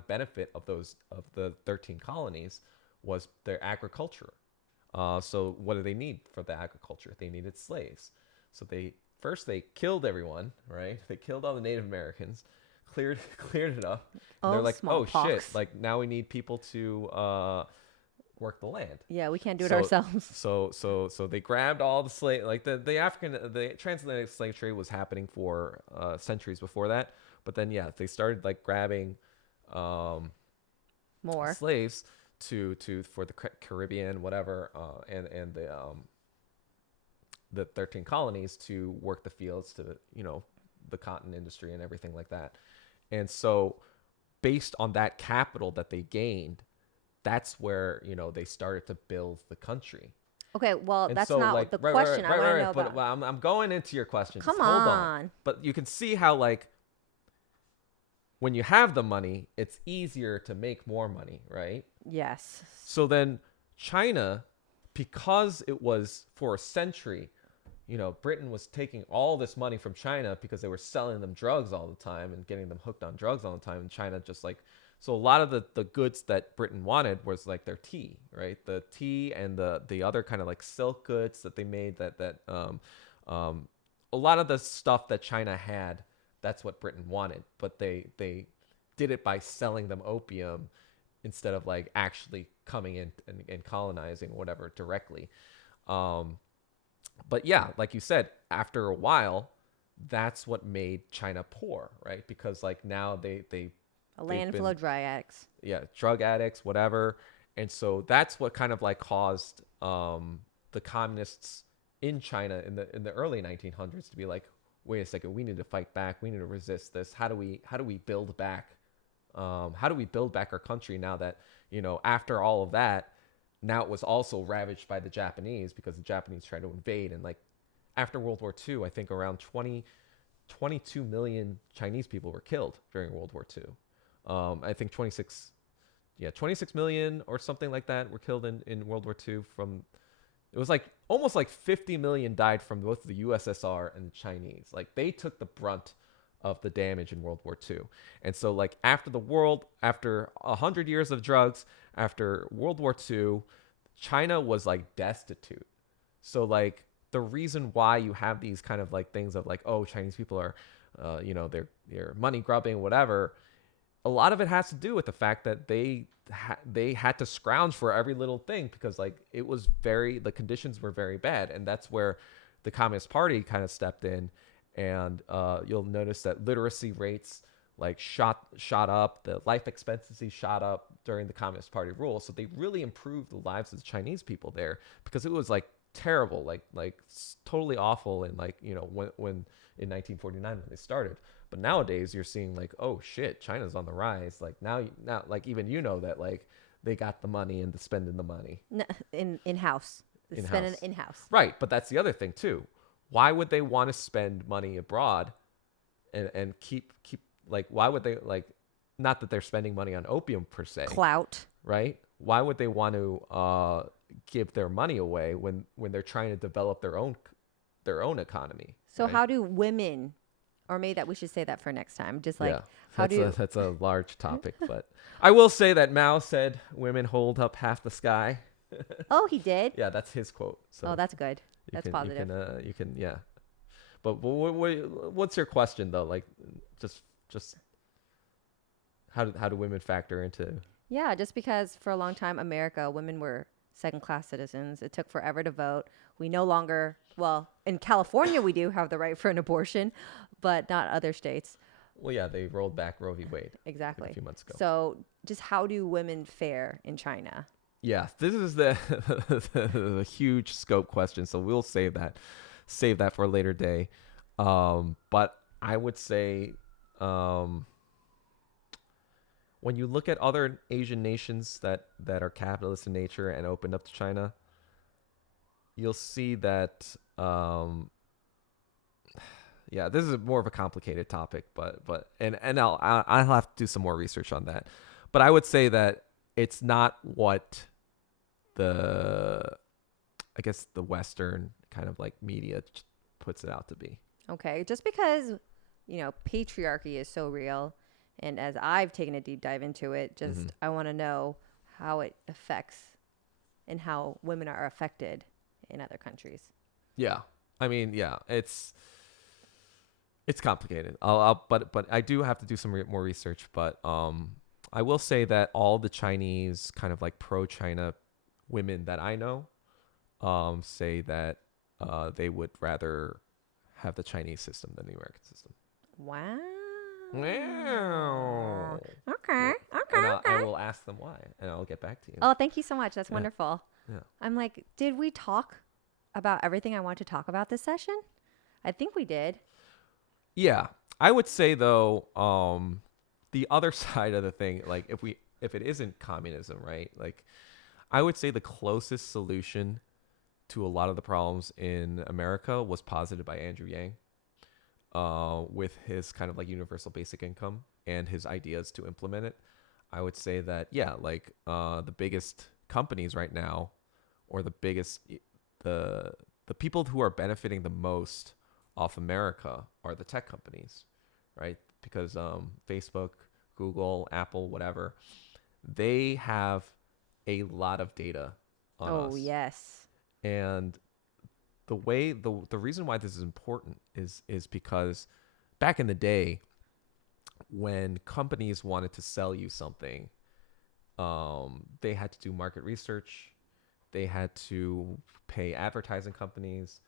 benefit of the 13 colonies was their agriculture. So what do they need for the agriculture? They needed slaves. So they killed everyone, right? They killed all the Native Americans, cleared it up. And they're Oh, like, oh shit! smallpox. Like now we need people to work the land. Yeah, we can't do it So ourselves. so they grabbed all the slave, like the transatlantic slave trade was happening for centuries before that. But then yeah, they started like grabbing More. slaves to for the Caribbean, whatever, and the 13 colonies to work the fields, to the cotton industry and everything like that. And so based on that capital that they gained, that's where they started to build the country. Okay, well, And that's so not like the question I want to know but about. well, I'm going into your question. Come Just hold on. on. But you can see how like when you have the money, it's easier to make more money, right? Yes. So then China, because it was for a century, Britain was taking all this money from China because they were selling them drugs all the time and getting them hooked on drugs all the time. And China just like, so a lot of the goods that Britain wanted was like their tea, right? The tea and the other kind of like silk goods that they made a lot of the stuff that China had, that's what Britain wanted. But they did it by selling them opium instead of like actually coming in and colonizing whatever directly. But yeah, like you said, after a while, that's what made China poor, right? Because like now A land full of dry addicts. yeah, drug addicts, whatever. And so that's what kind of like caused the communists in China in the early 1900s to be like, wait a second, we need to fight back. We need to resist this. How do we build back? How do we build back our country now that, after all of that, now it was also ravaged by the Japanese because the Japanese tried to invade. And like after World War II, I think around 22 million Chinese people were killed during World War II. I think 26 million or something like that were killed in World War II it was like almost like 50 million died from both the USSR and the Chinese. Like they took the brunt of the damage in World War II. And so like after 100 years of drugs, after World War II, China was like destitute. So like the reason why you have these kind of like things of like, oh, Chinese people are, they're money grubbing, whatever. A lot of it has to do with the fact that they had to scrounge for every little thing because like the conditions were very bad. And that's where the Communist Party kind of stepped in. And you'll notice that literacy rates like shot up, the life expectancy shot up during the Communist Party rule. So they really improved the lives of the Chinese people there because it was like terrible, like totally awful. And like, when in 1949 when they started. But nowadays you're seeing like, oh shit, China's on the rise. Like now like even that like they got the money and spending the money In-house. Spending it in-house. Right, but that's the other thing too. Why would they want to spend money abroad and keep like why would they like not that they're spending money on opium per se. Clout. Right? Why would they want to give their money away when they're trying to develop their own economy? So right? how do women, or maybe that we should say that for next time, just like that's a large topic, but I will say that Mao said women hold up half the sky. Oh, he did? Yeah, that's his quote. So that's good. That's positive. You can, yeah. But what's your question though? Like, just how do women factor into? Yeah, just because for a long time, America, women were second-class citizens. It took forever to vote. We no longer, well, in California, we do have the right for an abortion, but not other states. Well, yeah, they rolled back Roe v. Wade. Exactly. A few months ago. So just how do women fare in China? Yeah, this is the huge scope question. So we'll save that for a later day. But I would say when you look at other Asian nations that are capitalist in nature and opened up to China, you'll see that this is more of a complicated topic, but I'll have to do some more research on that. But I would say that it's not what the Western kind of like media puts it out to be. Okay, just because, patriarchy is so real, and as I've taken a deep dive into it, I want to know how it affects and how women are affected in other countries. Yeah. I mean, yeah, it's complicated. But I do have to do some more research. But I will say that all the Chinese kind of like pro-China women that I know say that they would rather have the Chinese system than the American system. Wow. Wow. Okay. Okay. And I Okay. will ask them why, and I'll get back to you. Oh, thank you so much. That's Yeah. wonderful. Yeah. I'm like, did we talk about everything I want to talk about this session? I think we did. Yeah, I would say though, the other side of the thing, like if it isn't communism, right? Like I would say the closest solution to a lot of the problems in America was posited by Andrew Yang, with his kind of like universal basic income and his ideas to implement it. I would say that yeah, like the biggest companies right now, or the people who are benefiting the most off America are the tech companies, right? Because Facebook, Google, Apple, whatever, they have a lot of data on us. Oh, yes. And the reason why this is important is because back in the day, when companies wanted to sell you something, they had to do market research, they had to pay advertising companies,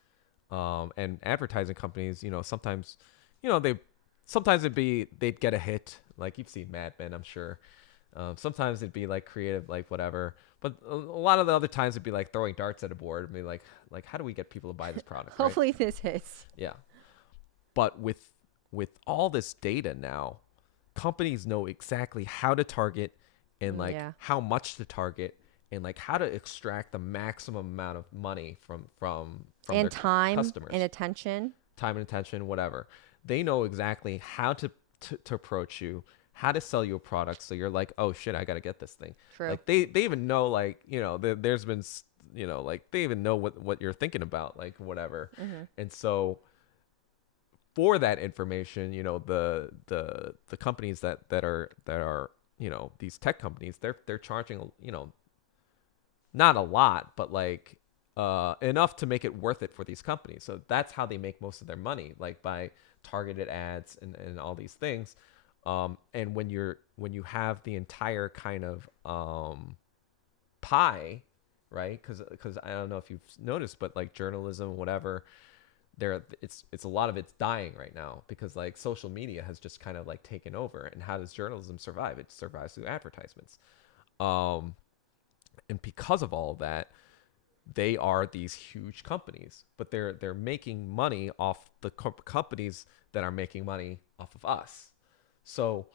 and advertising companies, sometimes, they'd get a hit. Like you've seen Mad Men, I'm sure. Sometimes it'd be like creative, like whatever. But a lot of the other times it'd be like throwing darts at a board and be like how do we get people to buy this product? Right? Hopefully this hits. Yeah. But with all this data now, companies know exactly how to target and like how much to target and like how to extract the maximum amount of money from and their time customers. and attention. Time and attention, whatever. They know exactly how to approach you, how to sell you a product, so you're like, oh shit, I gotta get this thing. True. Like they even know, like, there's been, like they even know what you're thinking about, like whatever. Mm-hmm. And so for that information, the companies that are these tech companies, they're charging, not a lot, but like enough to make it worth it for these companies. So that's how they make most of their money, like by targeted ads and all these things. And when you have the entire kind of pie, right? Because I don't know if you've noticed, but like journalism, whatever, it's a lot of it's dying right now because like social media has just kind of like taken over. And how does journalism survive? It survives through advertisements. And because of all of that, they are these huge companies, but they're making money off the companies that are making money off of us. So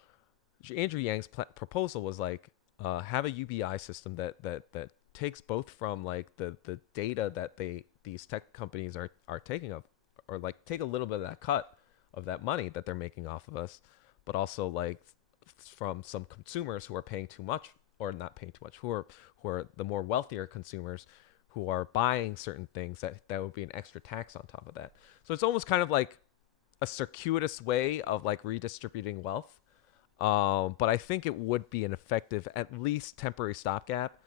Andrew Yang's proposal was like have a UBI system that takes both from like the data that these tech companies are taking of, or like take a little bit of that cut of that money that they're making off of us, but also like from some consumers who are paying too much, or not paying too much, who are the more wealthier consumers who are buying certain things that would be an extra tax on top of that. So it's almost kind of like a circuitous way of like redistributing wealth. But I think it would be an effective, at least temporary stopgap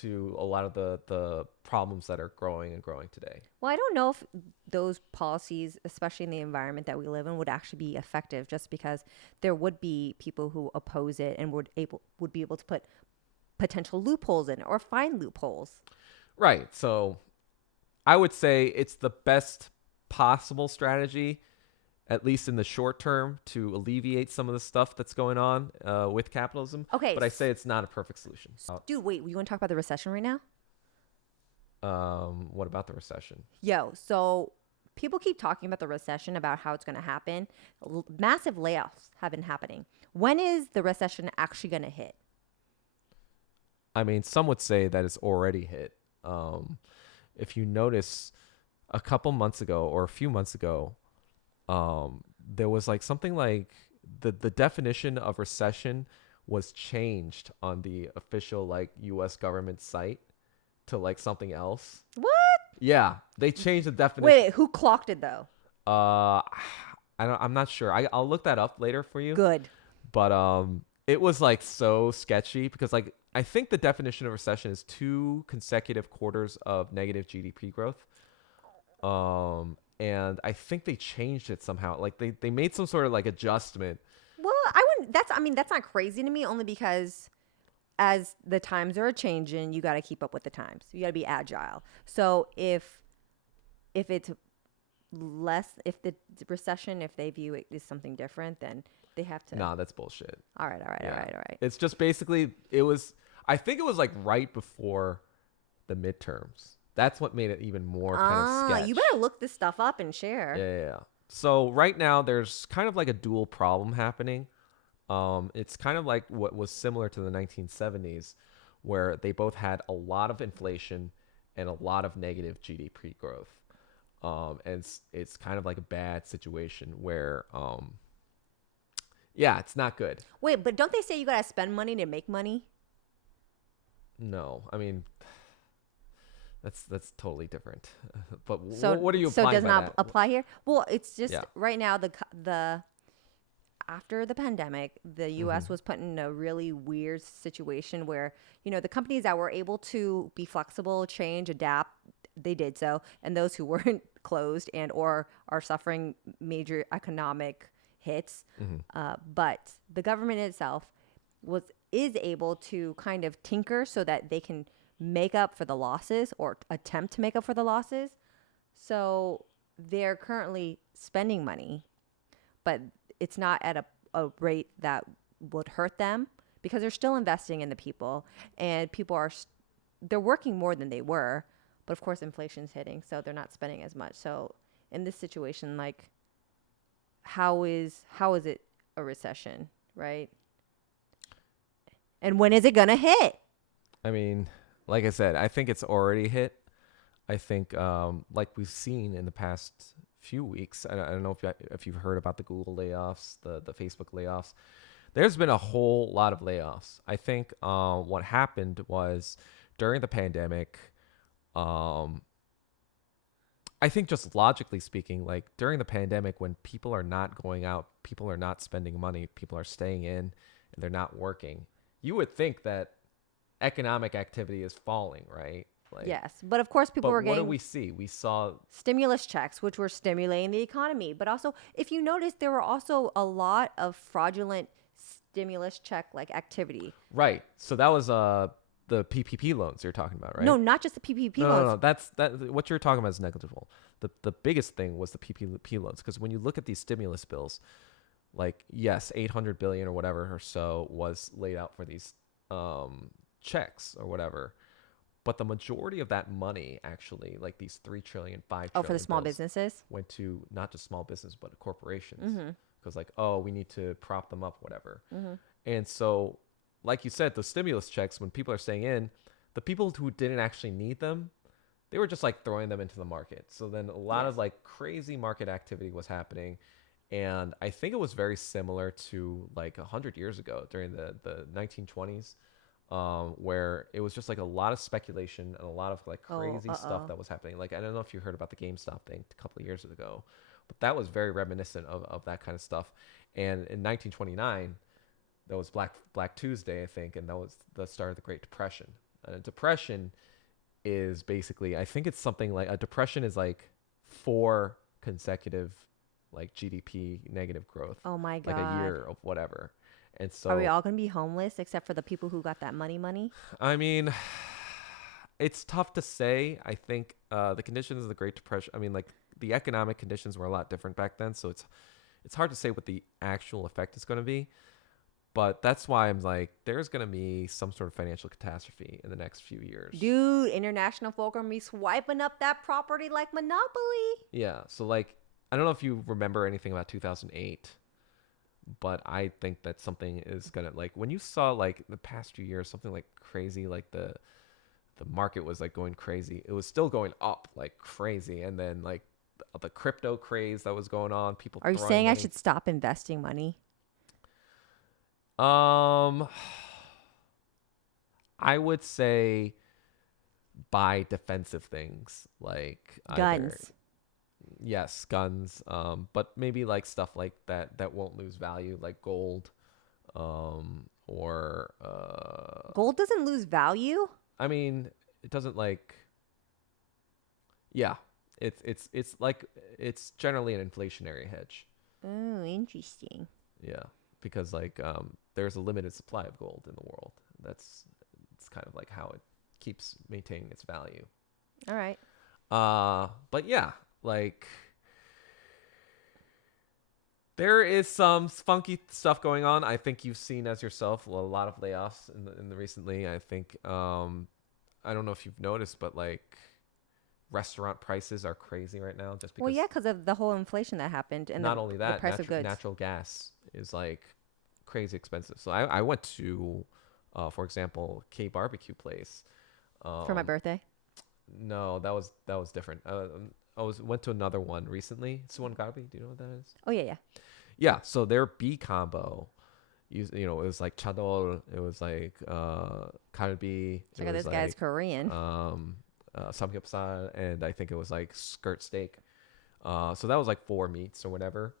to a lot of the problems that are growing today. Well, I don't know if those policies, especially in the environment that we live in, would actually be effective, just because there would be people who oppose it and would be able to put potential loopholes in it or find loopholes. Right. So I would say it's the best possible strategy, at least in the short term, to alleviate some of the stuff that's going on with capitalism. Okay. But I say it's not a perfect solution. Dude, wait, you want to talk about the recession right now? What about the recession? So people keep talking about the recession, about how it's going to happen. Massive layoffs have been happening. When is the recession actually going to hit? I mean, some would say that it's already hit. If you notice, a couple months ago or a few months ago, there was like something like the definition of recession was changed on the official like U.S. government site to like something else. What? Yeah, they changed the definition. Wait, who clocked it though? I'm not sure. I'll look that up later for you. Good. But it was like so sketchy because like I think the definition of recession is 2 consecutive quarters of negative GDP growth. And I think they changed it somehow. Like they made some sort of like adjustment. Well, I wouldn't. That's. I mean, that's not crazy to me. Only because as the times are changing, you got to keep up with the times. You got to be agile. So if it's less, if the recession, if they view it as something different, then they have to. Nah, that's bullshit. All right. All right. Yeah. All right. All right. It's just basically it was. I think it was like right before the midterms. That's what made it even more kind of sketch. You better look this stuff up and share. Yeah. So right now there's kind of like a dual problem happening. It's kind of like what was similar to the 1970s, where they both had a lot of inflation and a lot of negative GDP growth. And it's kind of like a bad situation where, yeah, it's not good. Wait, but don't they say you got to spend money to make money? No, I mean, that's totally different. But So what are you so applying it does by not that? apply here? Well, it's just Yeah. right now the after the pandemic, the US was put in a really weird situation where, the companies that were able to be flexible, change, adapt, they did so, and those who weren't closed and or are suffering major economic hits. But the government itself is able to kind of tinker so that they can make up for the losses or attempt to make up for the losses. So they're currently spending money, but it's not at a rate that would hurt them because they're still investing in the people, and people they're working more than they were, but of course inflation's hitting, so they're not spending as much. So in this situation, like, how is it a recession, right? And when is it gonna hit? I mean, like I said, I think it's already hit. I think, like we've seen in the past few weeks, I don't know if you've heard about the Google layoffs, the Facebook layoffs. There's been a whole lot of layoffs. I think what happened was during the pandemic, I think just logically speaking, like during the pandemic, when people are not going out, people are not spending money, people are staying in, and they're not working, you would think that economic activity is falling, right? Like, Yes, but of course people but were what getting did we see? We saw stimulus checks, which were stimulating the economy. But also, if you notice, there were also a lot of fraudulent stimulus check like activity. right. So that was the PPP loans you're talking about, right? No, not just the PPP no, loans. no, no. That what you're talking about is negligible. The biggest thing was the PPP loans, because when you look at these stimulus bills, like yes, 800 billion or whatever or so was laid out for these checks or whatever. But the majority of that money, actually, like these 3 trillion, 5 trillion For the small bills, businesses. went to not just small business, but corporations. Because like, oh, we need to prop them up, whatever. And so, like you said, the stimulus checks, when people are staying in, the people who didn't actually need them, they were just like throwing them into the market. So then a lot of like crazy market activity was happening. And I think it was very similar to like 100 years ago during the 1920s. Where it was just like a lot of speculation and a lot of like crazy stuff that was happening. Like, I don't know if you heard about the GameStop thing a couple of years ago, but that was very reminiscent of that kind of stuff. And in 1929, that was Black Tuesday, I think, and that was the start of the Great Depression. And a depression is basically, I think it's something like, a depression is like 4 consecutive like GDP negative growth. Oh my God. Like a year of whatever. And so, are we all going to be homeless except for the people who got that money? I mean, it's tough to say. I think the conditions of the Great Depression, I mean, like the economic conditions were a lot different back then. So it's hard to say what the actual effect is going to be. But that's why I'm like, there's going to be some sort of financial catastrophe in the next few years. Dude, international folk are going to be swiping up that property like Monopoly. Yeah. So like, I don't know if you remember anything about 2008. But I think that something is gonna, like, when you saw like the past few years, something like crazy, like the market was like going crazy. It was still going up like crazy, and then like the crypto craze that was going on. People Are you throwing saying I money. should stop investing money? I would say buy defensive things like Guns. Yes, guns. But maybe like stuff like that won't lose value, like gold, Gold doesn't lose value? I mean, it doesn't like. Yeah, it's like it's generally an inflationary hedge. Oh, interesting. Yeah, because like there's a limited supply of gold in the world. It's kind of like how it keeps maintaining its value. All right. But yeah, like there is some funky stuff going on. I think you've seen as yourself a lot of layoffs in the recently. I think I don't know if you've noticed, but like restaurant prices are crazy right now just because. Well, yeah, because of the whole inflation that happened and not only that, the price of goods. natural gas is like crazy expensive. So I went to, for example, K barbecue place. For my birthday? No, that was different. Went to another one recently. Suwon Galbi, do you know what that is? Oh yeah, yeah. Yeah, so their B combo, you know, it was like chadol, it was like kalbi. Check out this guy's Korean. Samgyeopsal, and I think it was like skirt steak. So that was like 4 meats or whatever.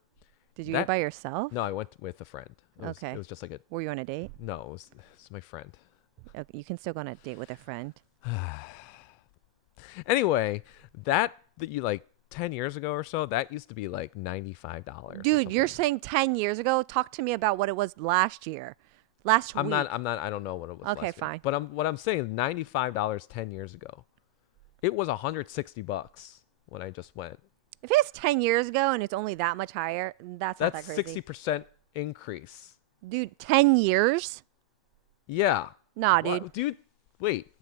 Did you eat by yourself? No, I went with a friend. Okay. It was just like a. Were you on a date? No, it was my friend. Okay, you can still go on a date with a friend. Anyway, that you like 10 years ago or so, that used to be like $95. Dude, you're saying 10 years ago? Talk to me about what it was last year. Last week. I don't know what it was. Okay, last fine. Year. But what I'm saying, $95 10 years ago. It was $160 when I just went. If it's 10 years ago and it's only that much higher, that's not that crazy. 60% increase. Dude, 10 years? Yeah. Nah, dude. Dude, wait.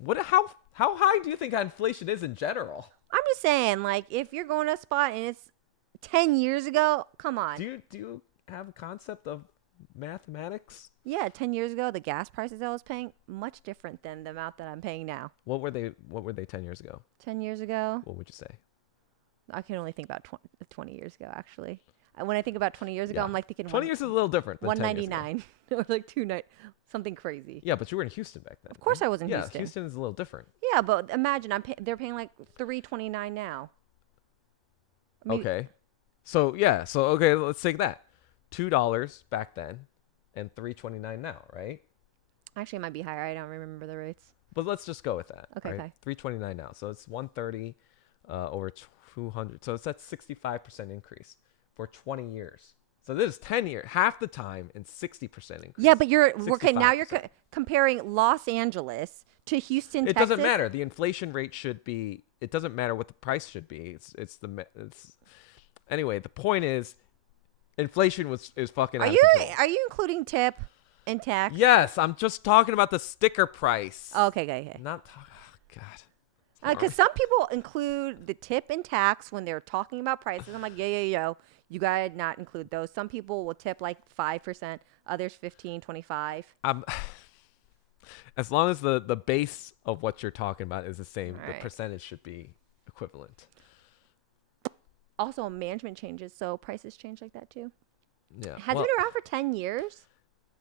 How high do you think inflation is in general? I'm just saying, like, if you're going to a spot and it's 10 years ago, come on. Do you have a concept of mathematics? Yeah, 10 years ago, the gas prices I was paying, much different than the amount that I'm paying now. What were they 10 years ago? 10 years ago? What would you say? I can only think about 20 years ago, actually. When I think about 20 years ago, I'm like thinking 20 years is a little different than 199 or like 290, something crazy. Yeah, but you were in Houston back then. Of course I was in Houston. Yeah, Houston is a little different. Yeah, but imagine they're paying like $3.29 now. I mean, okay. So okay, let's take that. $2 back then and $3.29 now, right? Actually, it might be higher. I don't remember the rates. But let's just go with that. Okay, right? okay. $3.29 now. So it's 130 over 200. So it's that 65% increase for 20 years. So this is 10 years, half the time, and 60% increase. Yeah, but you're comparing Los Angeles to Houston, Texas. It doesn't matter. The inflation rate should be. It doesn't matter what the price should be. Anyway. The point is, inflation is fucking. Are you including tip and tax? Yes, I'm just talking about the sticker price. Oh, okay. Not talking. Oh, God. Because some people include the tip and tax when they're talking about prices. I'm like, yo. You gotta not include those. Some people will tip like 5%, others 15, 25. As long as the base of what you're talking about is the same, right. The percentage should be equivalent. Also, management changes, so prices change like that too. Yeah. Has it been around for 10 years?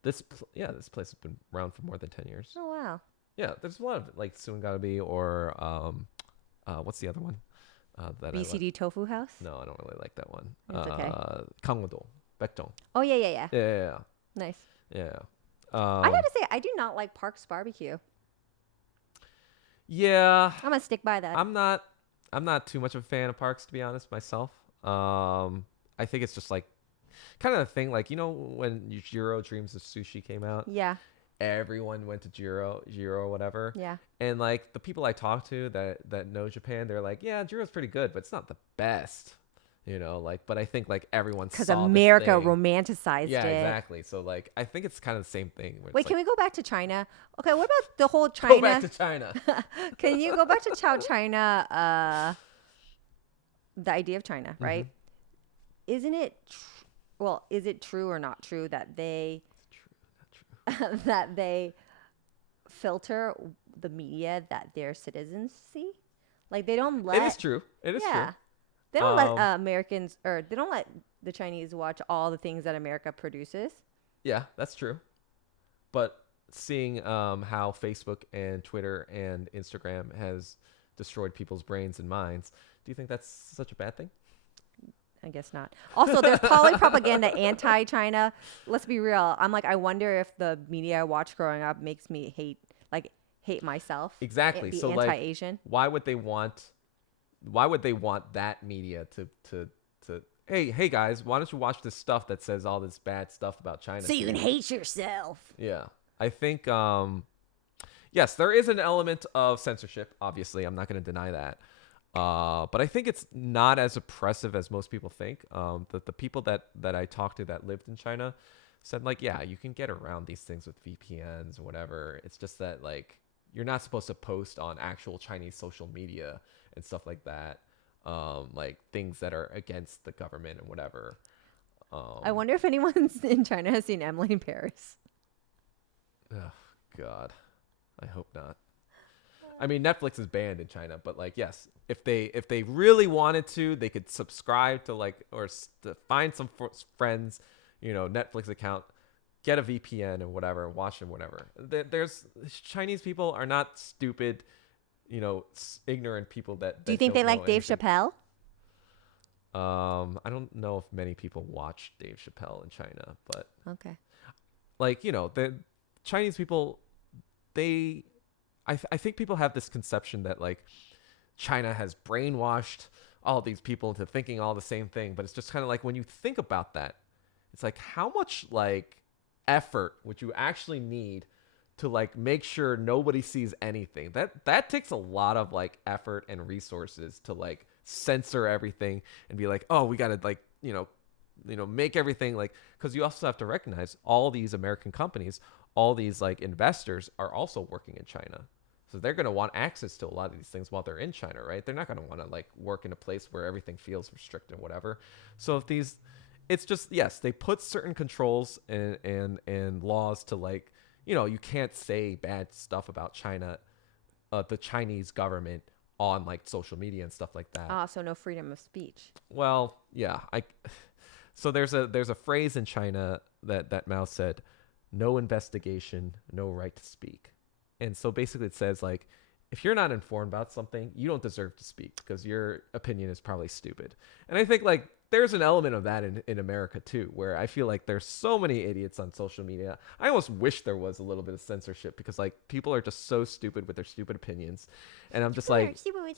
This place has been around for more than 10 years. Oh, wow. Yeah, there's a lot of like Suungarabi or what's the other one? BCD Tofu House? No, I don't really like that one. It's okay. Gangwon-do, Baekdong. Oh, yeah. Yeah. Nice. Yeah. I gotta say, I do not like Park's barbecue. Yeah. I'm gonna stick by that. I'm not too much of a fan of Park's, to be honest, myself. I think it's just like kind of the thing, like, you know, when Jiro Dreams of Sushi came out? Yeah. Everyone went to Jiro or whatever. Yeah. And like the people I talk to that know Japan, they're like, yeah, Jiro's pretty good, but it's not the best. You know, like, but I think like everyone because America romanticized it. Yeah, exactly. So like, I think it's kind of the same thing. Wait, can we go back to China? Okay, what about the whole China? Go back to China. Can you go back to China? The idea of China, right? Mm-hmm. Isn't it? Is it true or not true that they? That they filter the media that their citizens see? Like they don't let. It is true. It is true. They don't let Americans, or they don't let the Chinese watch all the things that America produces. Yeah, that's true. But seeing how Facebook and Twitter and Instagram has destroyed people's brains and minds, do you think that's such a bad thing? I guess not. Also, there's calling propaganda anti-China. Let's be real. I'm like, I wonder if the media I watched growing up makes me hate. like hate myself. Exactly. Be So anti-Asian. like, why would they want that media to hey guys, why don't you watch this stuff that says all this bad stuff about China? So you can hate yourself. Yeah. I think yes, there is an element of censorship, obviously. I'm not going to deny that. But I think it's not as oppressive as most people think. The people that I talked to that lived in China said, like, yeah, you can get around these things with VPNs or whatever. It's just that, like, you're not supposed to post on actual Chinese social media and stuff like that. Like things that are against the government and whatever. I wonder if anyone in China has seen Emily in Paris. Oh, God. I hope not. I mean, Netflix is banned in China, but like, yes, if they really wanted to, they could subscribe to like, or to find some friends, Netflix account, get a VPN and whatever, and watch them, whatever. There's Chinese people are not stupid, ignorant people that Do you think they like Dave Chappelle? I don't know if many people watch Dave Chappelle in China, but okay, like, the Chinese people, I think people have this conception that like China has brainwashed all these people into thinking all the same thing, but it's just kind of like when you think about that, it's like how much like effort would you actually need to like make sure nobody sees anything? That takes a lot of like effort and resources to like censor everything and be like, oh, we gotta like make everything like, because you also have to recognize all these American companies, all these like investors are also working in China. So they're going to want access to a lot of these things while they're in China, right? They're not going to want to like work in a place where everything feels restricted and whatever. So if it's just, yes, they put certain controls and laws to like, you can't say bad stuff about China, the Chinese government on like social media and stuff like that. So no freedom of speech. Well, yeah, so there's a phrase in China that Mao said, no investigation, no right to speak. And so basically it says like, if you're not informed about something, you don't deserve to speak because your opinion is probably stupid. And I think like there's an element of that in America too, where I feel like there's so many idiots on social media. I almost wish there was a little bit of censorship because like people are just so stupid with their stupid opinions. And I'm just like,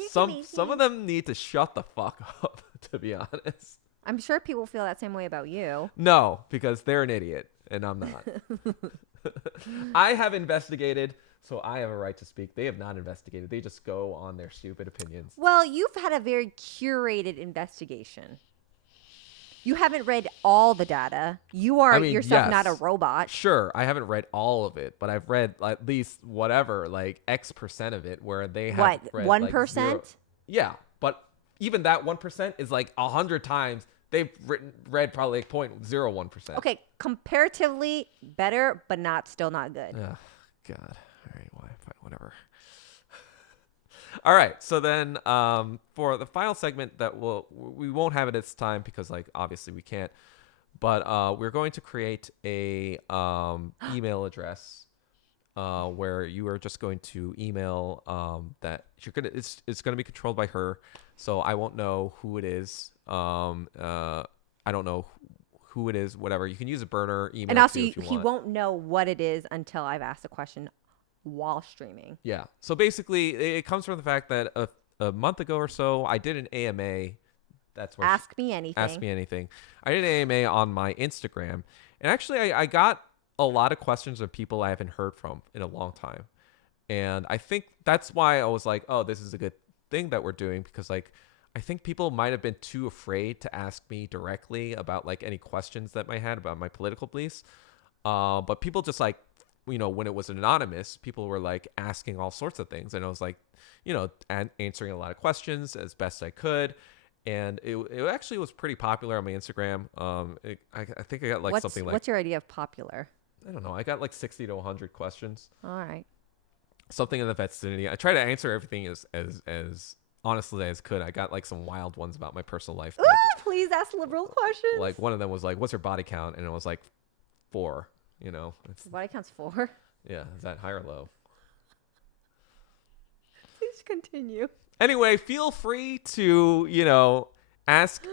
some of them need to shut the fuck up, to be honest. I'm sure people feel that same way about you. No, because they're an idiot and I'm not. I have investigated, so I have a right to speak. They have not investigated. They just go on their stupid opinions. Well, you've had a very curated investigation. You haven't read all the data. You are yourself not a robot. Sure, I haven't read all of it, but I've read at least whatever, like X% of it, where they have read 1%? Like yeah, but even that 1% is like 100 times. They've read probably like 0.01%. Okay, comparatively better, but still not good. Oh, God. All right, whatever. All right, so then for the final segment that we won't have it this time because like obviously we can't, but we're going to create a email address where you are just going to email that it's going to be controlled by her, so I won't know who it is. I don't know who it is, whatever. You can use a burner email. And also, he won't know what it is until I've asked a question while streaming. Yeah. So basically, it comes from the fact that a month ago or so, I did an AMA. That's where Ask me anything. Ask me anything. I did an AMA on my Instagram, and actually, I got a lot of questions of people I haven't heard from in a long time, and I think that's why I was like, oh, this is a good thing that we're doing, because like I think people might have been too afraid to ask me directly about like any questions that I had about my political beliefs. But people just like, when it was anonymous, people were like asking all sorts of things. And I was like, answering a lot of questions as best I could. And it actually was pretty popular on my Instagram. I think I got like something like... What's your idea of popular? I don't know. I got like 60 to 100 questions. All right. Something in the vicinity. I try to answer everything as honestly as could. I got like some wild ones about my personal life. Ooh, please ask liberal questions. Like one of them was like, what's your body count? And it was like 4, Body count's 4? Yeah. Is that high or low? Please continue. Anyway, feel free to, ask,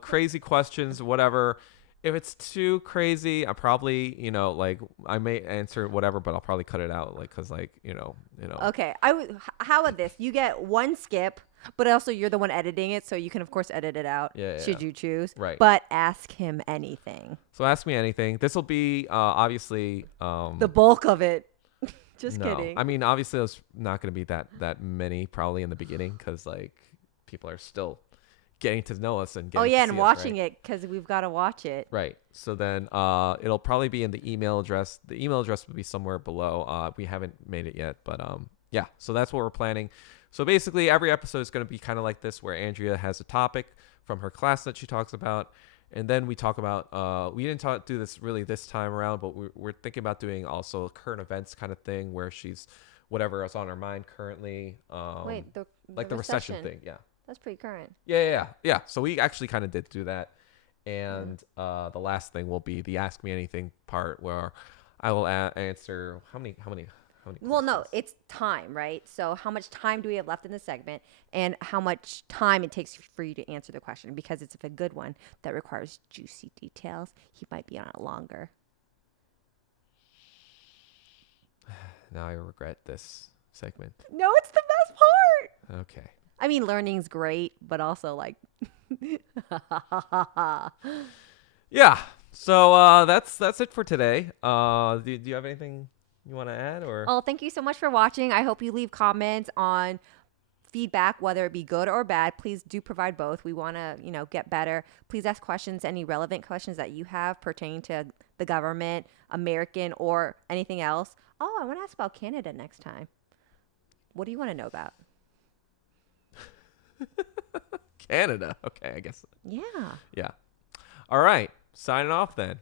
crazy questions, whatever. If it's too crazy, I probably, like I may answer whatever, but I'll probably cut it out, like, cause like, Okay. How about this? You get one skip, but also you're the one editing it, so you can of course edit it out should you choose. Right. But ask him anything. So ask me anything. This will be obviously The bulk of it. Just no. kidding. I mean, obviously, there's not going to be that many probably in the beginning because like people are still getting to know us and getting and watching it because we've got to watch it. Right. So then it'll probably be in the email address. The email address will be somewhere below. We haven't made it yet, but yeah. So that's what we're planning. So basically, every episode is going to be kind of like this, where Andrea has a topic from her class that she talks about. And then we talk about, we didn't do this really this time around, but we're thinking about doing also a current events kind of thing where she's whatever is on her mind currently. Wait, the recession thing. Yeah. That's pretty current. Yeah. So we actually kind of did do that. And the last thing will be the Ask Me Anything part where I will answer how many Well, no, questions? it's time, right? So how much time do we have left in the segment and how much time it takes for you to answer the question? Because it's a good one that requires juicy details, he might be on it longer. Now I regret this segment. No, it's the best part. Okay. I mean, learning's great, but also like... Yeah. So that's it for today. Do you have anything you want to add or? Oh, thank you so much for watching. I hope you leave comments on feedback, whether it be good or bad. Please do provide both. We want to, get better. Please ask questions, any relevant questions that you have pertaining to the government, American, or anything else. Oh, I want to ask about Canada next time. What do you want to know about? Canada. Okay, I guess. Yeah. Yeah. All right. Signing off then.